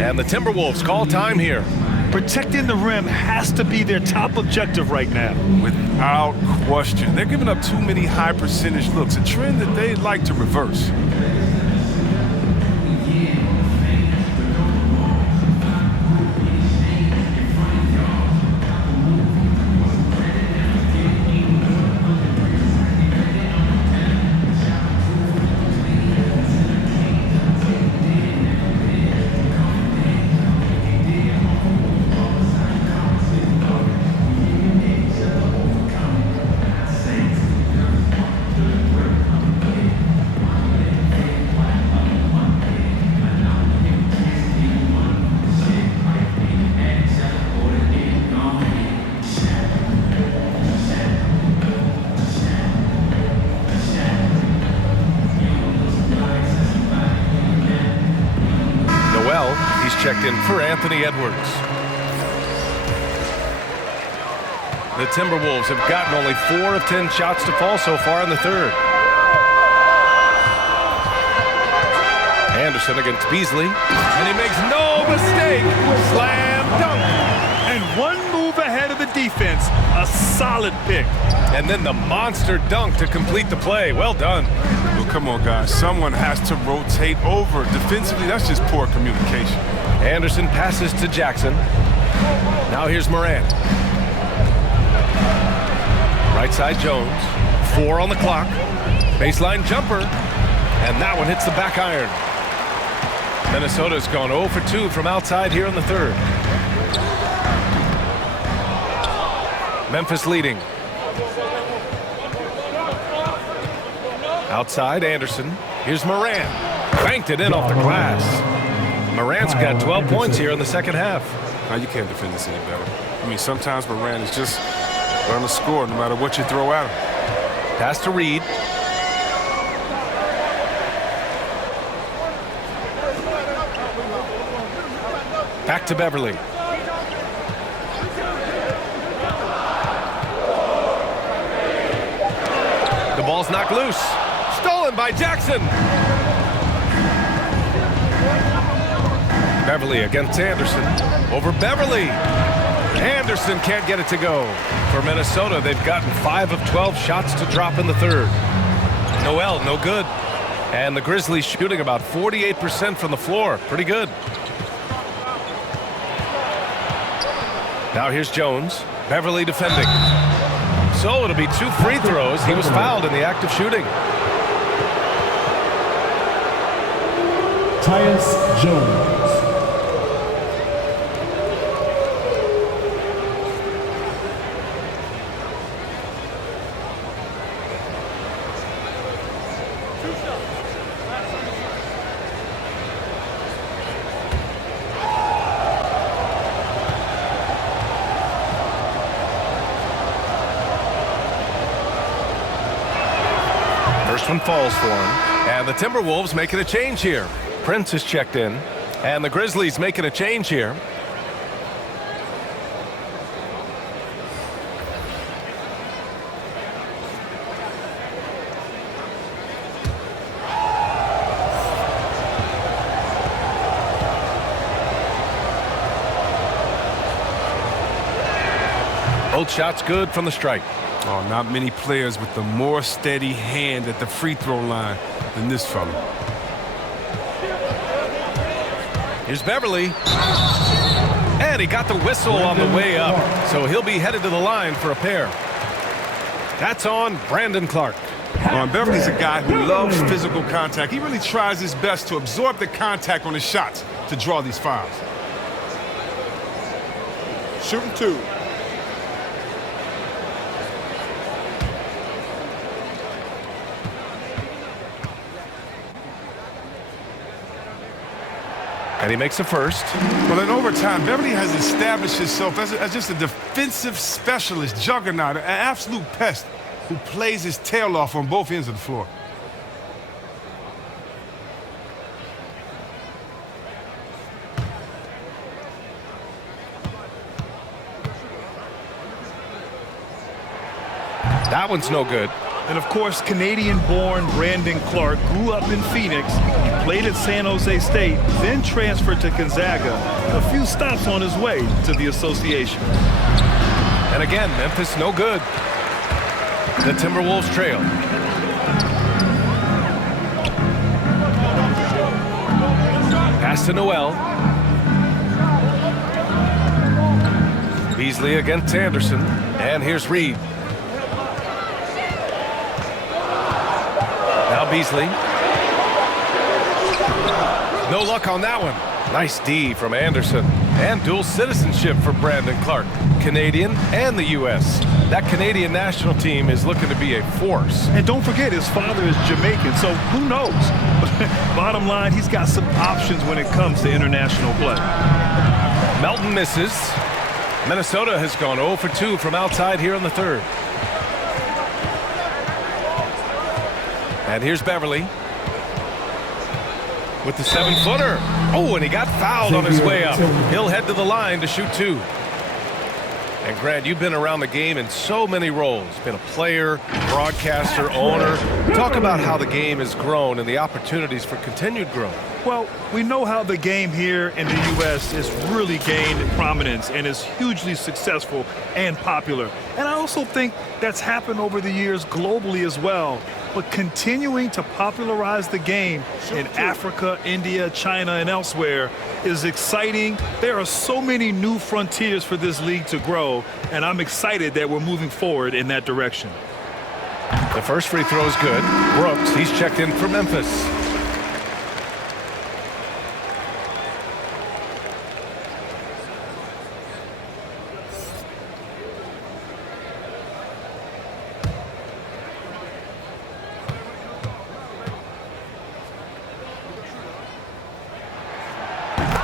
And the Timberwolves call time here. Protecting the rim has to be their top objective right now. Without question. They're giving up too many high percentage looks, a trend that they'd like to reverse. in for Anthony Edwards. The Timberwolves have gotten only 4 of 10 shots to fall so far in the third. Anderson against Beasley, and he makes no mistake. Slam dunk. And one move ahead of the defense. A solid pick. And then the monster dunk to complete the play. Well done. Well, come on, guys. Someone has to rotate over. Defensively, that's just poor communication. Anderson passes to Jackson. Now here's Morant. Right side Jones. 4 on the clock. Baseline jumper. And that one hits the back iron. Minnesota's gone 0 for 2 from outside here in the third. Memphis leading. Outside Anderson. Here's Morant. Banked it in off the glass. Morant's got 12 points here in the second half. Now you can't defend this any better. I mean, sometimes Morant is just going to score no matter what you throw at him. Pass to Reed. Back to Beverly. The ball's knocked loose. Stolen by Jackson. Beverly against Anderson. Over Beverly. Anderson can't get it to go. For Minnesota, they've gotten 5 of 12 shots to drop in the third. Noel, no good. And the Grizzlies shooting about 48% from the floor. Pretty good. Now here's Jones. Beverly defending. So it'll be 2 free throws. He was fouled in the act of shooting. Tyus Jones. First one falls for him. And the Timberwolves making a change here. Prince is checked in. And the Grizzlies making a change here. Both shots good from the strike. Oh, not many players with the more steady hand at the free throw line than this fella. Here's Beverly. And he got the whistle on the way up. So he'll be headed to the line for a pair. That's on Brandon Clark. Beverly's a guy who loves physical contact. He really tries his best to absorb the contact on his shots to draw these fouls. Shooting 2. And he makes a first. Well, in overtime, Beverly has established himself as just a defensive specialist, juggernaut, an absolute pest who plays his tail off on both ends of the floor. That one's no good. And of course, Canadian-born Brandon Clark grew up in Phoenix. He played at San Jose State, then transferred to Gonzaga. A few stops on his way to the association. And again, Memphis no good. The Timberwolves trail. Pass to Noel. Beasley against Anderson. And here's Reed. Now Beasley. No luck on that one. Nice D from Anderson. And dual citizenship for Brandon Clark. Canadian and the U.S. That Canadian national team is looking to be a force. And don't forget, his father is Jamaican, so who knows? Bottom line, he's got some options when it comes to international play. Melton misses. Minnesota has gone 0 for 2 from outside here in the third. And here's Beverly with the 7-footer. Oh, and he got fouled on his way up. He'll head to the line to shoot 2. And Grant, you've been around the game in so many roles. Been a player, broadcaster, owner. Talk about how the game has grown and the opportunities for continued growth. Well, we know how the game here in the U.S. has really gained prominence and is hugely successful and popular. And I also think that's happened over the years globally as well. But continuing to popularize the game in Africa, India, China, and elsewhere is exciting. There are so many new frontiers for this league to grow, and I'm excited that we're moving forward in that direction. The first free throw is good. Brooks, he's checked in for Memphis.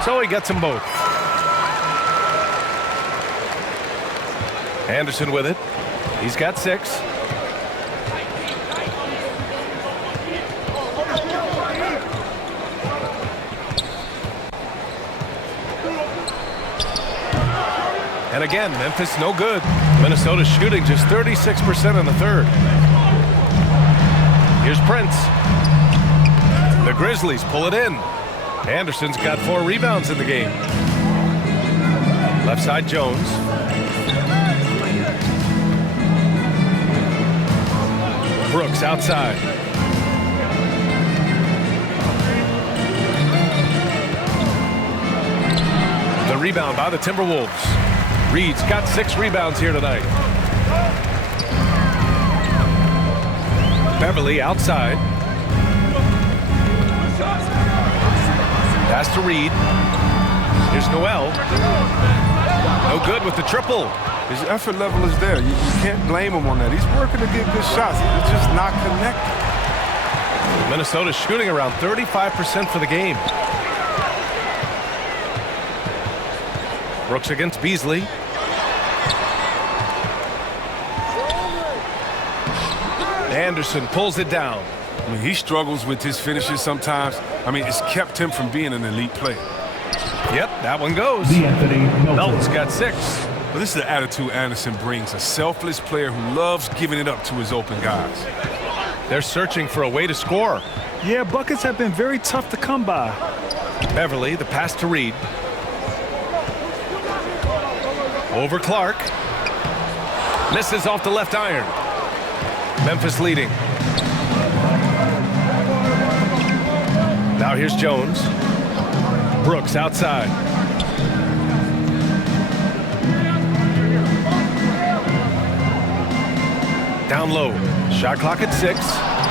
So he gets them both. Anderson with it. He's got 6. And again, Memphis no good. Minnesota shooting just 36% in the third. Here's Prince. The Grizzlies pull it in. Anderson's got 4 rebounds in the game. Left side, Jones. Brooks outside. The rebound by the Timberwolves. Reed's got 6 rebounds here tonight. Beverly outside. Pass to Reed. Here's Noel. No good with the triple. His effort level is there. You can't blame him on that. He's working to get good shots. It's just not connected. Minnesota shooting around 35% for the game. Brooks against Beasley. Anderson pulls it down. I mean, he struggles with his finishes sometimes. I mean, it's kept him from being an elite player. Yep, that one goes. Melton's got 6. But this is the attitude Anderson brings, a selfless player who loves giving it up to his open guys. They're searching for a way to score. Yeah, buckets have been very tough to come by. Beverly, the pass to Reed. Over Clark. Misses off the left iron. Memphis leading. Now here's Jones. Brooks outside. Down low. Shot clock at 6.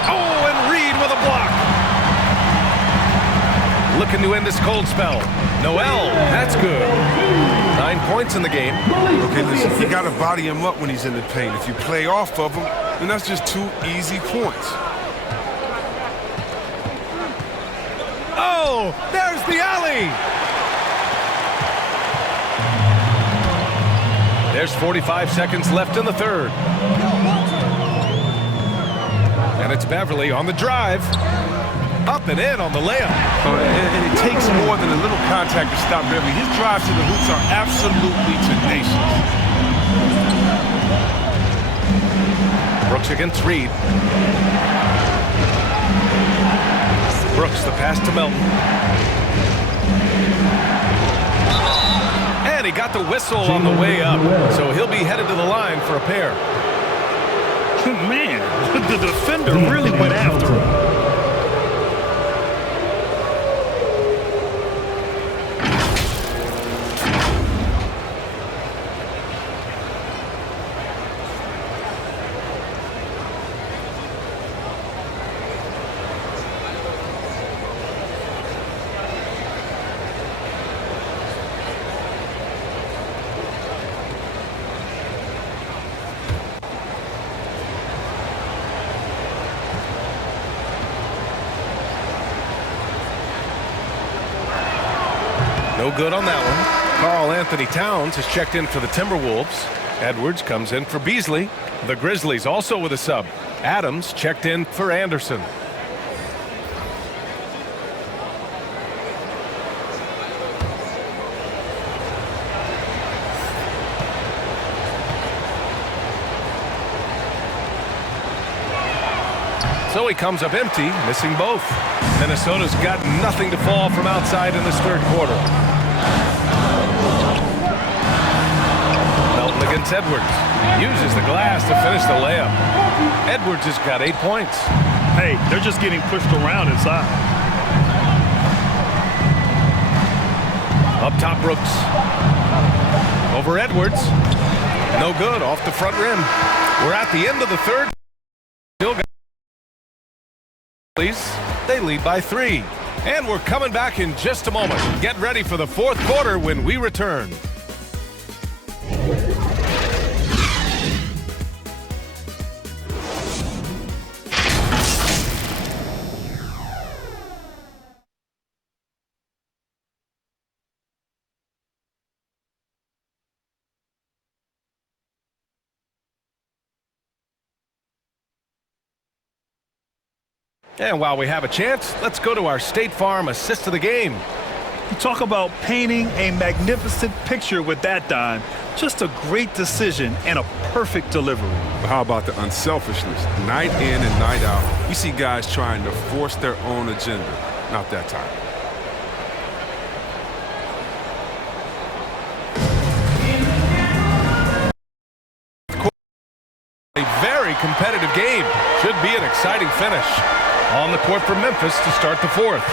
Oh, and Reed with a block. Looking to end this cold spell. Noel, that's good. 9 points in the game. Okay, listen, you got to body him up when he's in the paint. If you play off of him, then that's just 2 easy points. Oh, there's the alley. There's 45 seconds left in the third. And it's Beverly on the drive. Up and in on the layup. And it takes more than a little contact to stop Beverly. His drives to the hoops are absolutely tenacious. Brooks against Reed. Brooks, the pass to Melton. And he got the whistle on the way up, so he'll be headed to the line for a pair. Man, the defender really went after him. No good on that one. Karl Anthony Towns has checked in for the Timberwolves. Edwards comes in for Beasley. The Grizzlies also with a sub. Adams checked in for Anderson. So he comes up empty, missing both. Minnesota's got nothing to fall from outside in this third quarter. Melton against Edwards. Uses the glass to finish the layup. Edwards has got 8 points. Hey, they're just getting pushed around inside. Up top, Brooks. Over Edwards. No good, off the front rim. We're at the end of the third. Still got they lead by 3. And we're coming back in just a moment. Get ready for the fourth quarter when we return. And while we have a chance, let's go to our State Farm assist of the game. You talk about painting a magnificent picture with that dime. Just a great decision and a perfect delivery. But how about the unselfishness? Night in and night out, you see guys trying to force their own agenda. Not that time. A very competitive game. Should be an exciting finish. On the court for Memphis to start the fourth.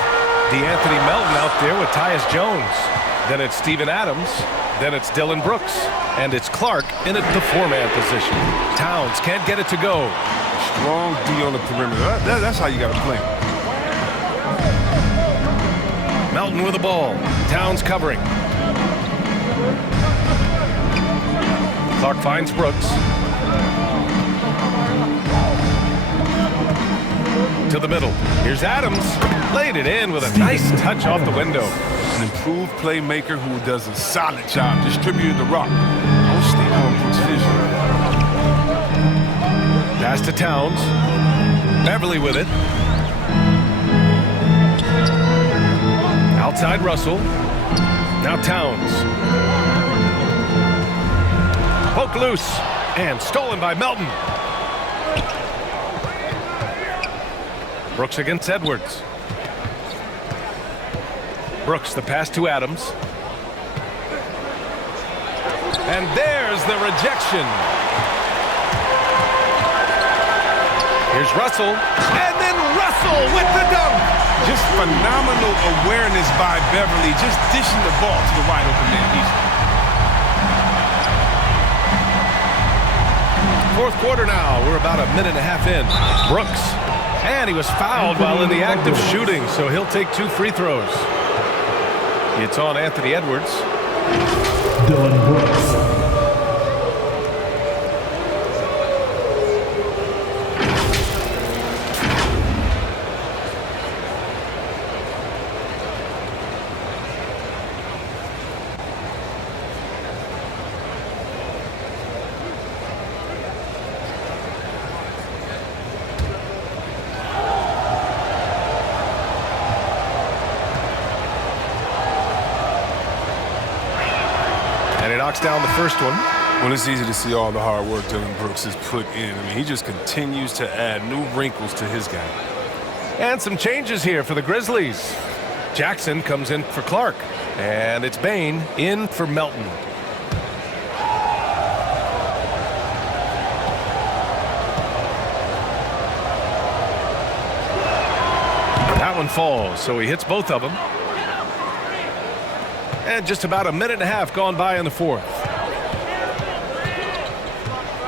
DeAnthony Melton out there with Tyus Jones. Then it's Steven Adams. Then it's Dillon Brooks. And it's Clark in at the 4-man position. Towns can't get it to go. Strong D on the perimeter. That's how you got to play. Melton with the ball. Towns covering. Clark finds Brooks. To the middle. Here's Adams. Laid it in with a nice touch off the window. An improved playmaker who does a solid job distributing the rock. Don't sleep on Brooks' vision. Pass to Towns. Beverly with it. Outside Russell. Now Towns. Poke loose. And stolen by Melton. Brooks against Edwards. Brooks, the pass to Adams. And there's the rejection. Here's Russell. And then Russell with the dunk. Just phenomenal awareness by Beverly, just dishing the ball to the wide open man easily. Fourth quarter now. We're about a minute and a half in. Brooks. And he was fouled while in the act of shooting, so he'll take 2 free throws. It's on Anthony Edwards. Dillon Brooks. Knocks down the first one. Well, it's easy to see all the hard work Dillon Brooks has put in. I mean, he just continues to add new wrinkles to his game. And some changes here for the Grizzlies. Jackson comes in for Clark. And it's Bain in for Melton. That one falls, so he hits both of them. And just about a minute and a half gone by in the fourth.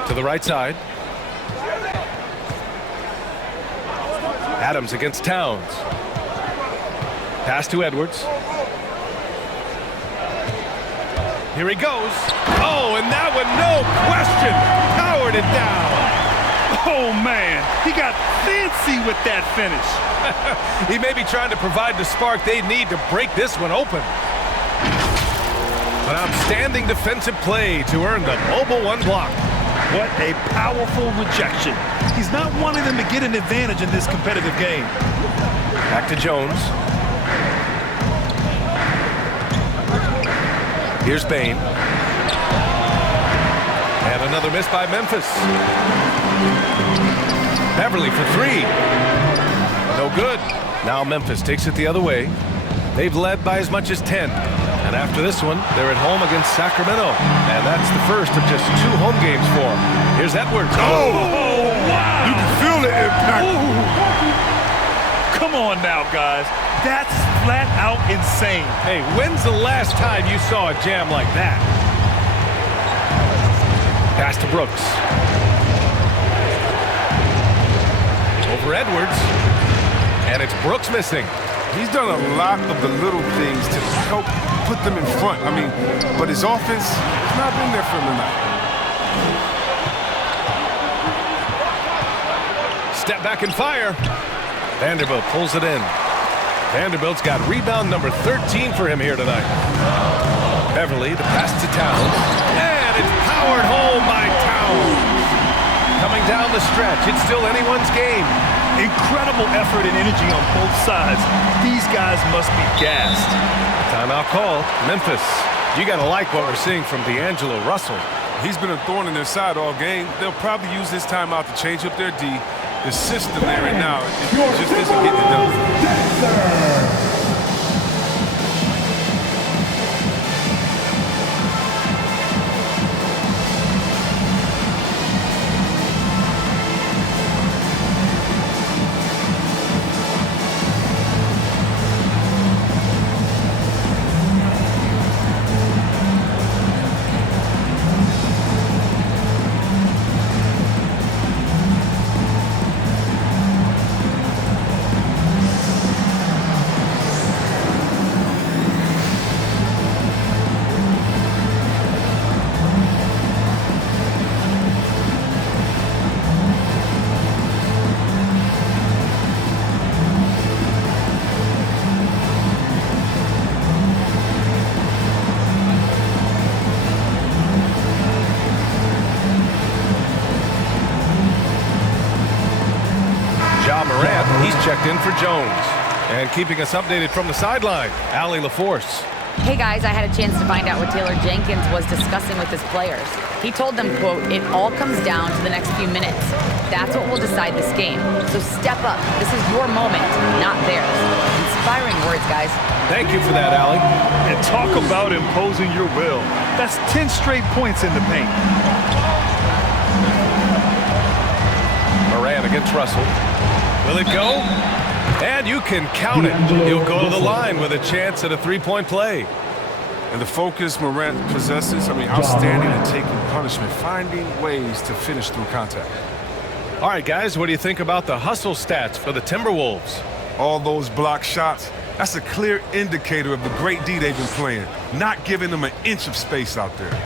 To the right side. Adams against Towns. Pass to Edwards. Here he goes. Oh, and that one, no question, powered it down. Oh, man, he got fancy with that finish. He may be trying to provide the spark they need to break this one open. An outstanding defensive play to earn the mobile 1 block. What a powerful rejection. He's not wanting them to get an advantage in this competitive game. Back to Jones. Here's Bain. And another miss by Memphis. Beverly for three. No good. Now Memphis takes it the other way. They've led by as much as 10. And after this one, they're at home against Sacramento. And that's the first of just 2 home games for them. Here's Edwards. Oh, wow. You can feel the impact. Come on now, guys. That's flat out insane. Hey, when's the last time you saw a jam like that? Pass to Brooks. Over Edwards. And it's Brooks missing. He's done a lot of the little things to help put them in front. I mean, but his offense has not been there for him tonight. Step back and fire. Vanderbilt pulls it in. Vanderbilt's got rebound number 13 for him here tonight. Beverly, the pass to Towns. And it's powered home by Towns. Coming down the stretch, it's still anyone's game. Incredible effort and energy on both sides. These guys must be gassed. Timeout call. Memphis. You got to like what we're seeing from D'Angelo Russell. He's been a thorn in their side all game. They'll probably use this timeout to change up their D. The system there right now, it just isn't getting it done. Checked in for Jones. And keeping us updated from the sideline, Allie LaForce. Hey guys, I had a chance to find out what Taylor Jenkins was discussing with his players. He told them, quote, "It all comes down to the next few minutes. That's what will decide this game. So step up. This is your moment, not theirs." Inspiring words, guys. Thank you for that, Allie. And talk about imposing your will. That's 10 straight points in the paint. Moran against Russell. Will it go? And you can count it. He'll go to the line with a chance at a 3-point play. And the focus Morant possesses, outstanding at taking punishment, finding ways to finish through contact. All right, guys, what do you think about the hustle stats for the Timberwolves? All those block shots, that's a clear indicator of the great D they've been playing, not giving them an inch of space out there.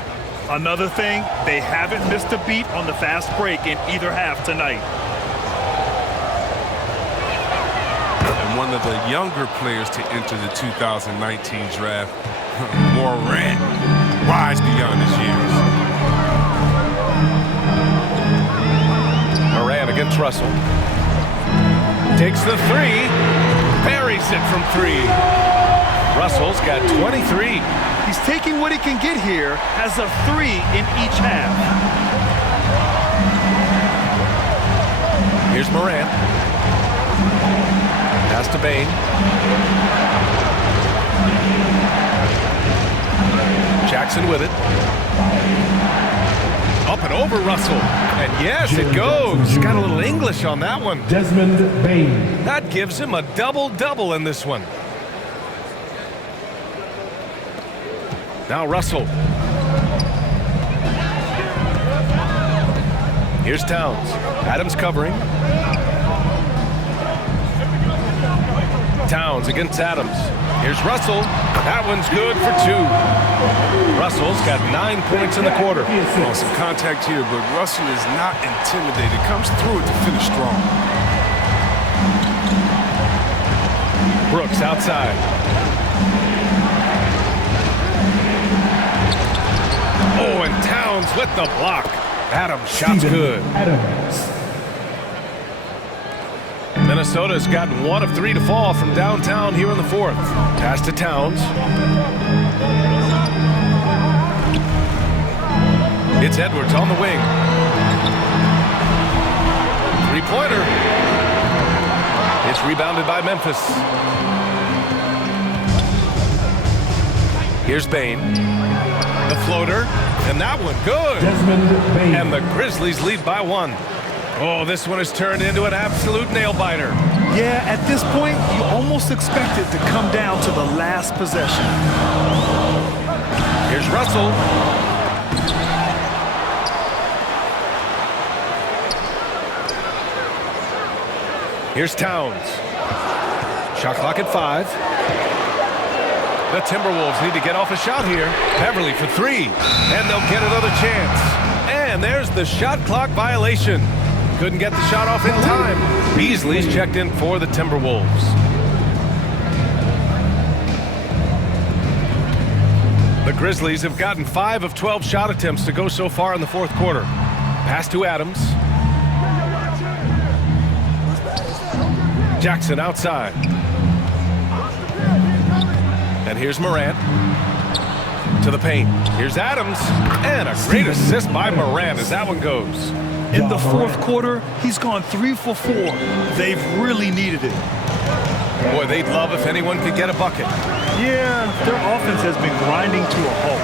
Another thing, they haven't missed a beat on the fast break in either half tonight. One of the younger players to enter the 2019 draft, Morant, wise beyond his years. Moran against Russell. Takes the three. Buries it from 3. Russell's got 23. He's taking what he can get here as a 3 in each half. Here's Morant. Pass to Bain. Jackson with it. Up and over Russell. And yes, it goes. Got a little English on that one. Desmond Bain. That gives him a double-double in this one. Now Russell. Here's Towns. Adams covering. Towns against Adams. Here's Russell. That one's good for 2. Russell's got 9 points in the quarter. Oh, some contact here, but Russell is not intimidated. Comes through it to finish strong. Brooks outside. Oh, and Towns with the block. Adams shot's good. Adams. Minnesota's gotten 1 of 3 to fall from downtown here in the 4th. Pass to Towns. It's Edwards on the wing. Three-pointer. It's rebounded by Memphis. Here's Bane. The floater. And that one, good. And the Grizzlies lead by 1. Oh, this one has turned into an absolute nail-biter. Yeah, at this point, you almost expect it to come down to the last possession. Here's Russell. Here's Towns. Shot clock at 5. The Timberwolves need to get off a shot here. Beverly for 3. And they'll get another chance. And there's the shot clock violation. Couldn't get the shot off in time. Beasley's checked in for the Timberwolves. The Grizzlies have gotten 5 of 12 shot attempts to go so far in the fourth quarter. Pass to Adams. Jackson outside. And here's Morant. To the paint. Here's Adams. And a great assist by Morant as that one goes. In the fourth quarter, he's gone 3 for 4. They've really needed it. Boy, they'd love if anyone could get a bucket. Yeah, their offense has been grinding to a halt.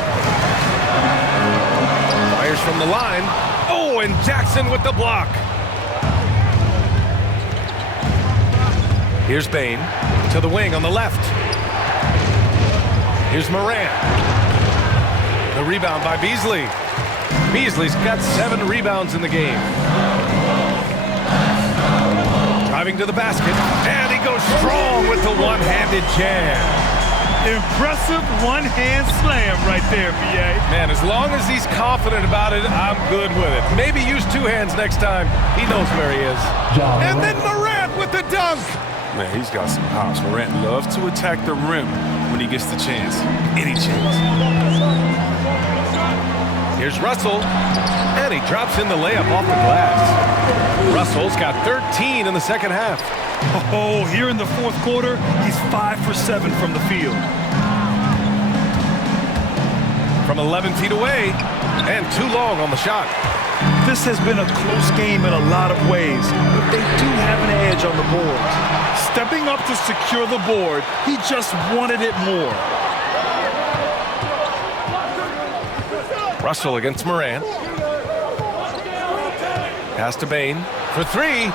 Fires from the line. Oh, and Jackson with the block. Here's Bane to the wing on the left. Here's Morant. The rebound by Beasley. Beasley's got 7 rebounds in the game. Driving to the basket, and he goes strong with the one-handed jam. Impressive one-hand slam right there, B.A. Man, as long as he's confident about it, I'm good with it. Maybe use 2 hands next time. He knows where he is. And then Morant with the dunk. Man, he's got some hops. Morant loves to attack the rim when he gets the chance. Any chance. Here's Russell, and he drops in the layup off the glass. Russell's got 13 in the second half. Oh, here in the fourth quarter, he's 5 for 7 from the field. From 11 feet away, and too long on the shot. This has been a close game in a lot of ways, but they do have an edge on the board. Stepping up to secure the board, he just wanted it more. Russell against Morant. Pass to Bane for 3.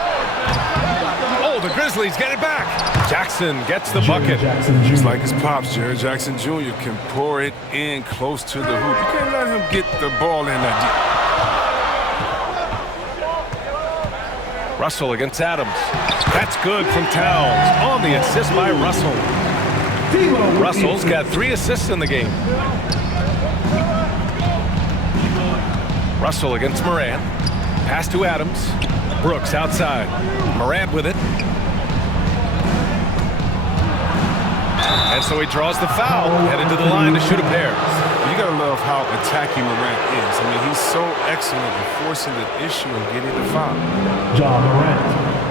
Oh, the Grizzlies get it back. Jackson gets the bucket. Just like his pops, Jared Jackson Jr. can pour it in close to the hoop. You can't let him get the ball in that deep. Russell against Adams. That's good from Towns on the assist by Russell. Russell's got 3 assists in the game. Russell against Morant. Pass to Adams. Brooks outside. Morant with it. And so he draws the foul, headed to the line to shoot a pair. You gotta love how attacking Morant is. I mean, he's so excellent in forcing the issue and getting the foul. John Morant.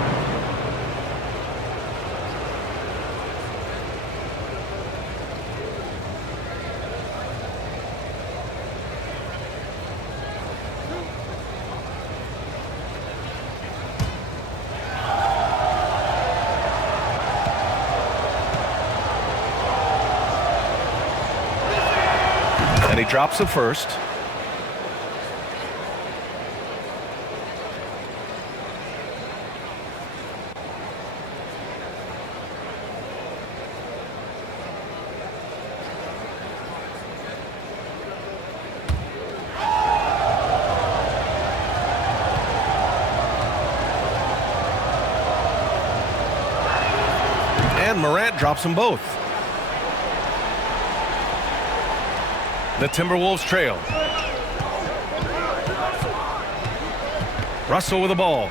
And he drops the first. And Morant drops them both. The Timberwolves trail. Russell with the ball.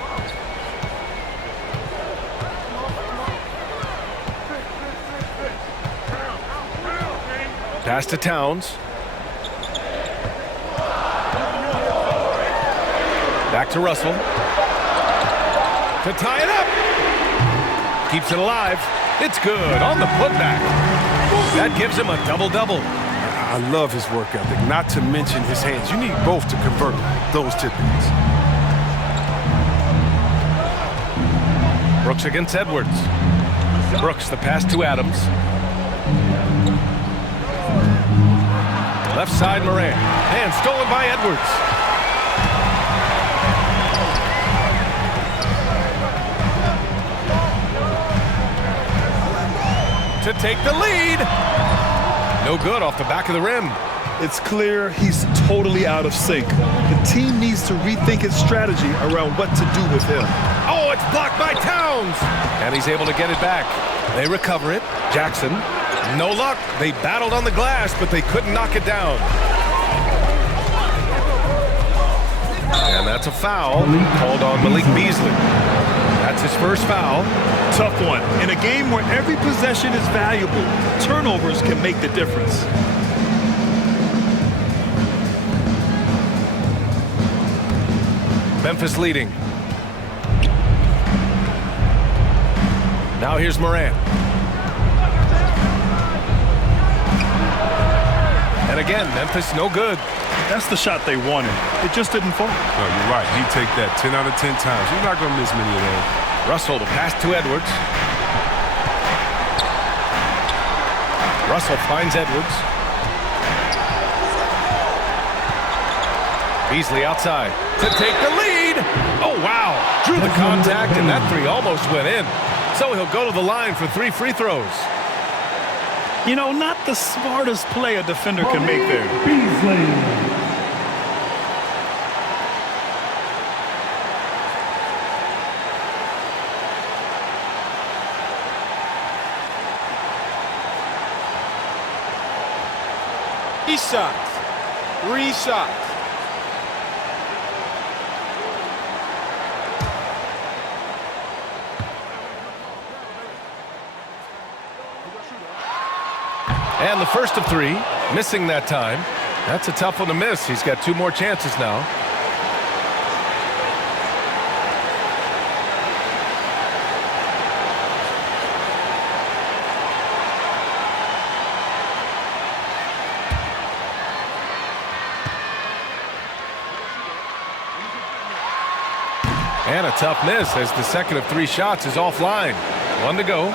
Pass to Towns. Back to Russell. To tie it up. Keeps it alive. It's good on the putback. That gives him a double-double. I love his work ethic, not to mention his hands. You need both to convert those tip-ins. Brooks against Edwards. Brooks, the pass to Adams. Left side, Morant. And stolen by Edwards. To take the lead. No good off the back of the rim. It's clear he's totally out of sync. The team needs to rethink its strategy around what to do with him. Oh, it's blocked by Towns. And he's able to get it back. They recover it. Jackson. No luck. They battled on the glass, but they couldn't knock it down. And that's a foul called on Malik Beasley. That's his first foul. Tough one. In a game where every possession is valuable, turnovers can make the difference. Memphis leading. Now here's Morant. And again, Memphis no good. That's the shot they wanted. It just didn't fall. No, you're right. He'd take that 10 out of 10 times. He's not going to miss many of those. Russell, the pass to Edwards. Russell finds Edwards. Beasley outside to take the lead. Oh, wow. Drew the contact, and that three almost went in. So he'll go to the line for 3 free throws. You know, not the smartest play a defender can make there. Beasley. Shots. 3 shots. And the first of 3, missing that time. That's a tough one to miss. He's got 2 more chances now. And a tough miss as the second of 3 shots is offline. 1 to go.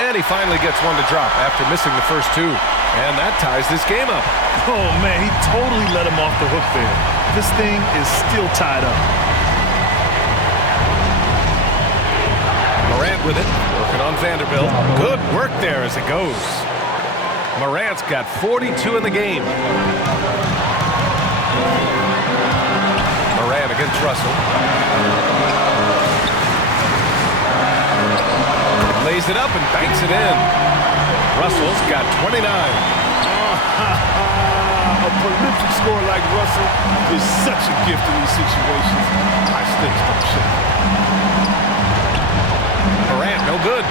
And he finally gets 1 to drop after missing the first 2. And that ties this game up. Oh, man, he totally let him off the hook there. This thing is still tied up. Morant with it, working on Vanderbilt. Good work there as it goes. Morant's got 42 in the game. Morant against Russell. Lays it up and banks it in. Russell's got 29. A prolific scorer like Russell is such a gift in these situations. High stakes, don't shake. Morant, no good.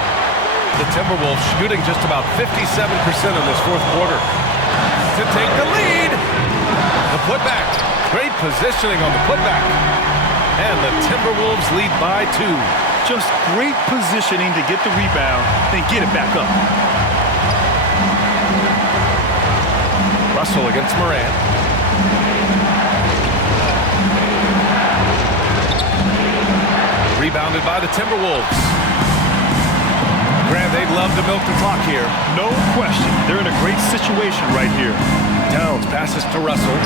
The Timberwolves shooting just about 57% in this fourth quarter. To take the lead. The putback. Great positioning on the putback. And the Timberwolves lead by 2. Just great positioning to get the rebound, then get it back up. Russell against Morant. Rebounded by the Timberwolves. Grant, they'd love to milk the clock here. No question. They're in a great situation right here. Towns passes to Russell.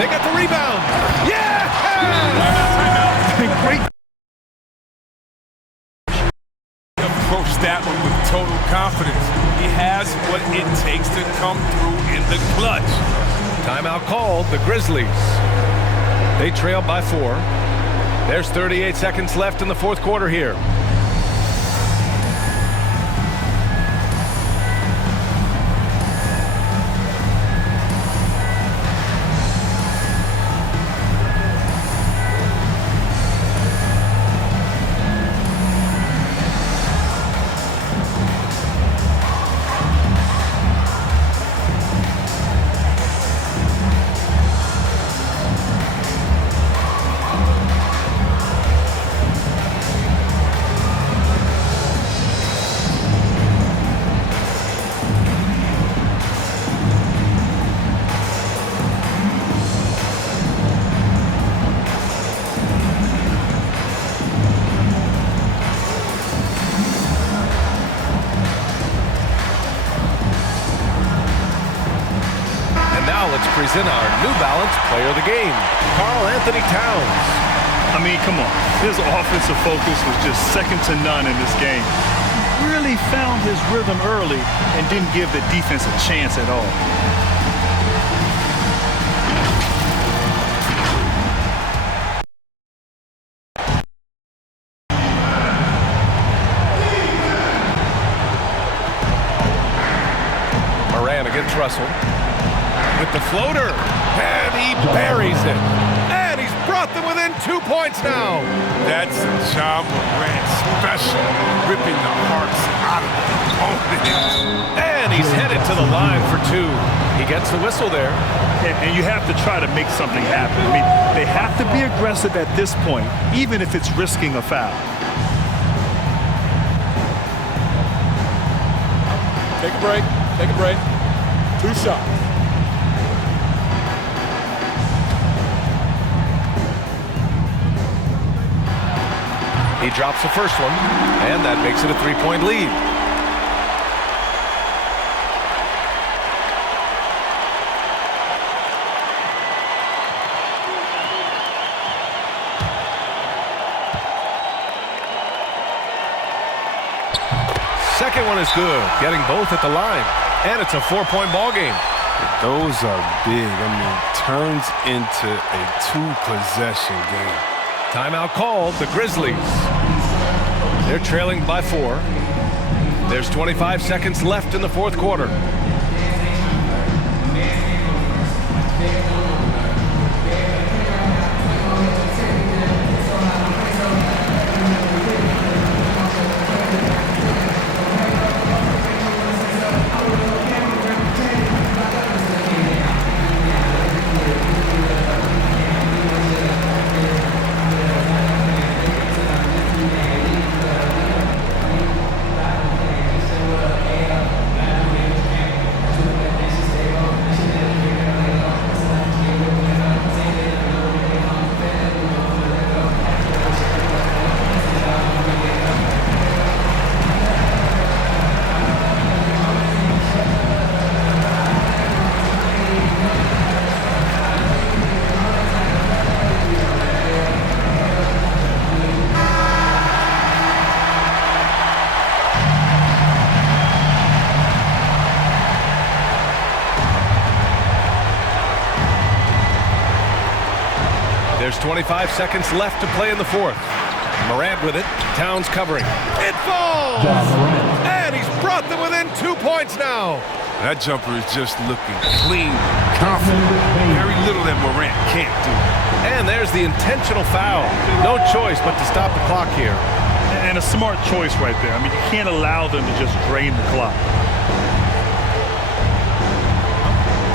They got the rebound. Yeah! Great. Approach that one with total confidence. He has what it takes to come through in the clutch. Timeout called, the Grizzlies. They trail by 4. There's 38 seconds left in the fourth quarter here. season, our New Balance Player of the Game, Karl Anthony Towns. I mean, come on. His offensive focus was just second to none in this game. He really found his rhythm early and didn't give the defense a chance at all. Against Russell with the floater, and he buries it, and he's brought them within 2 points now. That's Ja Morant special, ripping the hearts out of the opponent. And he's headed to the line for 2. He gets the whistle there. And you have to try to make something happen. I mean, they have to be aggressive at this point, even if it's risking a foul. Take a break. Take a break. 2 shots. He drops the first one, and that makes it a 3-point lead. Second one is good, getting both at the line. And it's a 4-point ball game. Those are big. I mean, turns into a 2-possession game. Timeout called, the Grizzlies. They're trailing by 4. There's 25 seconds left in the fourth quarter. There's 25 seconds left to play in the fourth. Morant with it. Towns covering. It falls! And he's brought them within 2 points now. That jumper is just looking clean, confident. Very little that Morant can't do. And there's the intentional foul. No choice but to stop the clock here. And a smart choice right there. I mean, you can't allow them to just drain the clock.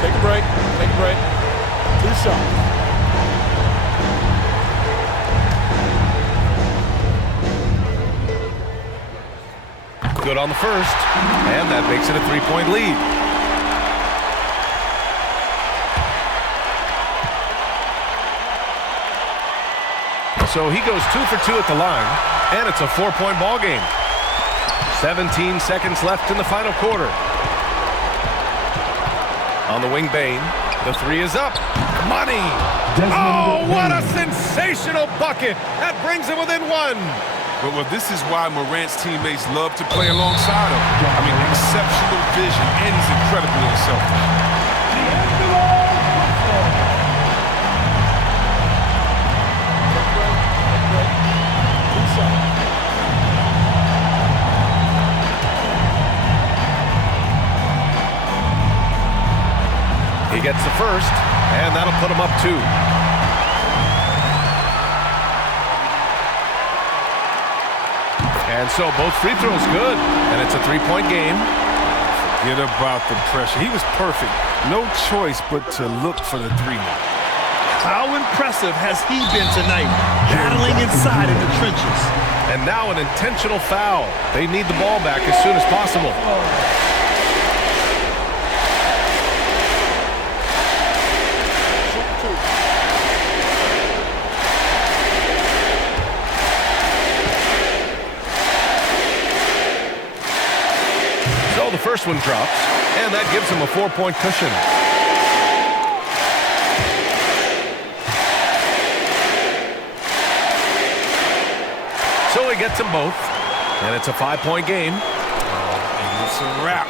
Take a break. Take a break. 2 shots. Good on the first, and that makes it a 3-point lead. So he goes 2 for 2 at the line, and it's a 4-point ball game. 17 seconds left in the final quarter. On the wing, Bain. The 3 is up. Money! Oh, what a sensational bucket! That brings him within 1. Well, this is why Morant's teammates love to play alongside him. I mean, exceptional vision, and he's incredibly unselfish. He gets the first, and that'll put him up 2. And so both free throws good, and it's a 3-point game. Forget about the pressure. He was perfect. No choice but to look for the 3 now. How impressive has he been tonight, battling inside in the trenches. And now an intentional foul. They need the ball back as soon as possible. The first one drops, and that gives him a 4-point cushion. So he gets them both, and it's a 5-point game. And it's a wrap.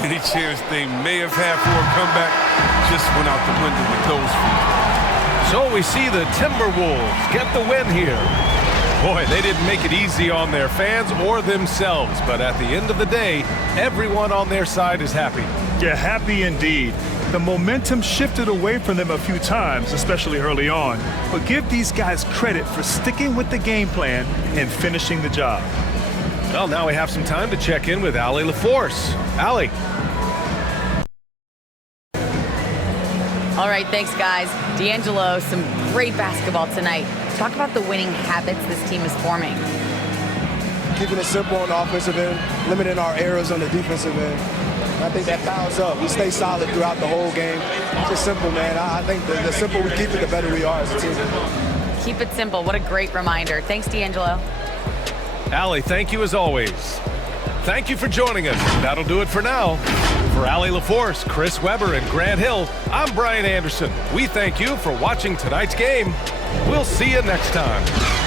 Any chance they may have had for a comeback just went out the window with those feet. So we see the Timberwolves get the win here. Boy, they didn't make it easy on their fans or themselves, but at the end of the day, everyone on their side is happy. Yeah, happy indeed. The momentum shifted away from them a few times, especially early on. But give these guys credit for sticking with the game plan and finishing the job. Well, now we have some time to check in with Allie LaForce. Allie. All right, thanks, guys. D'Angelo, some great basketball tonight. Talk about the winning habits this team is forming. Keeping it simple on the offensive end, limiting our errors on the defensive end. I think that piles up. We stay solid throughout the whole game. It's just simple, man. I think the simpler we keep it, the better we are as a team. Keep it simple. What a great reminder. Thanks, D'Angelo. Allie, thank you as always. Thank you for joining us. That'll do it for now. For Allie LaForce, Chris Webber, and Grant Hill, I'm Brian Anderson. We thank you for watching tonight's game. We'll see you next time.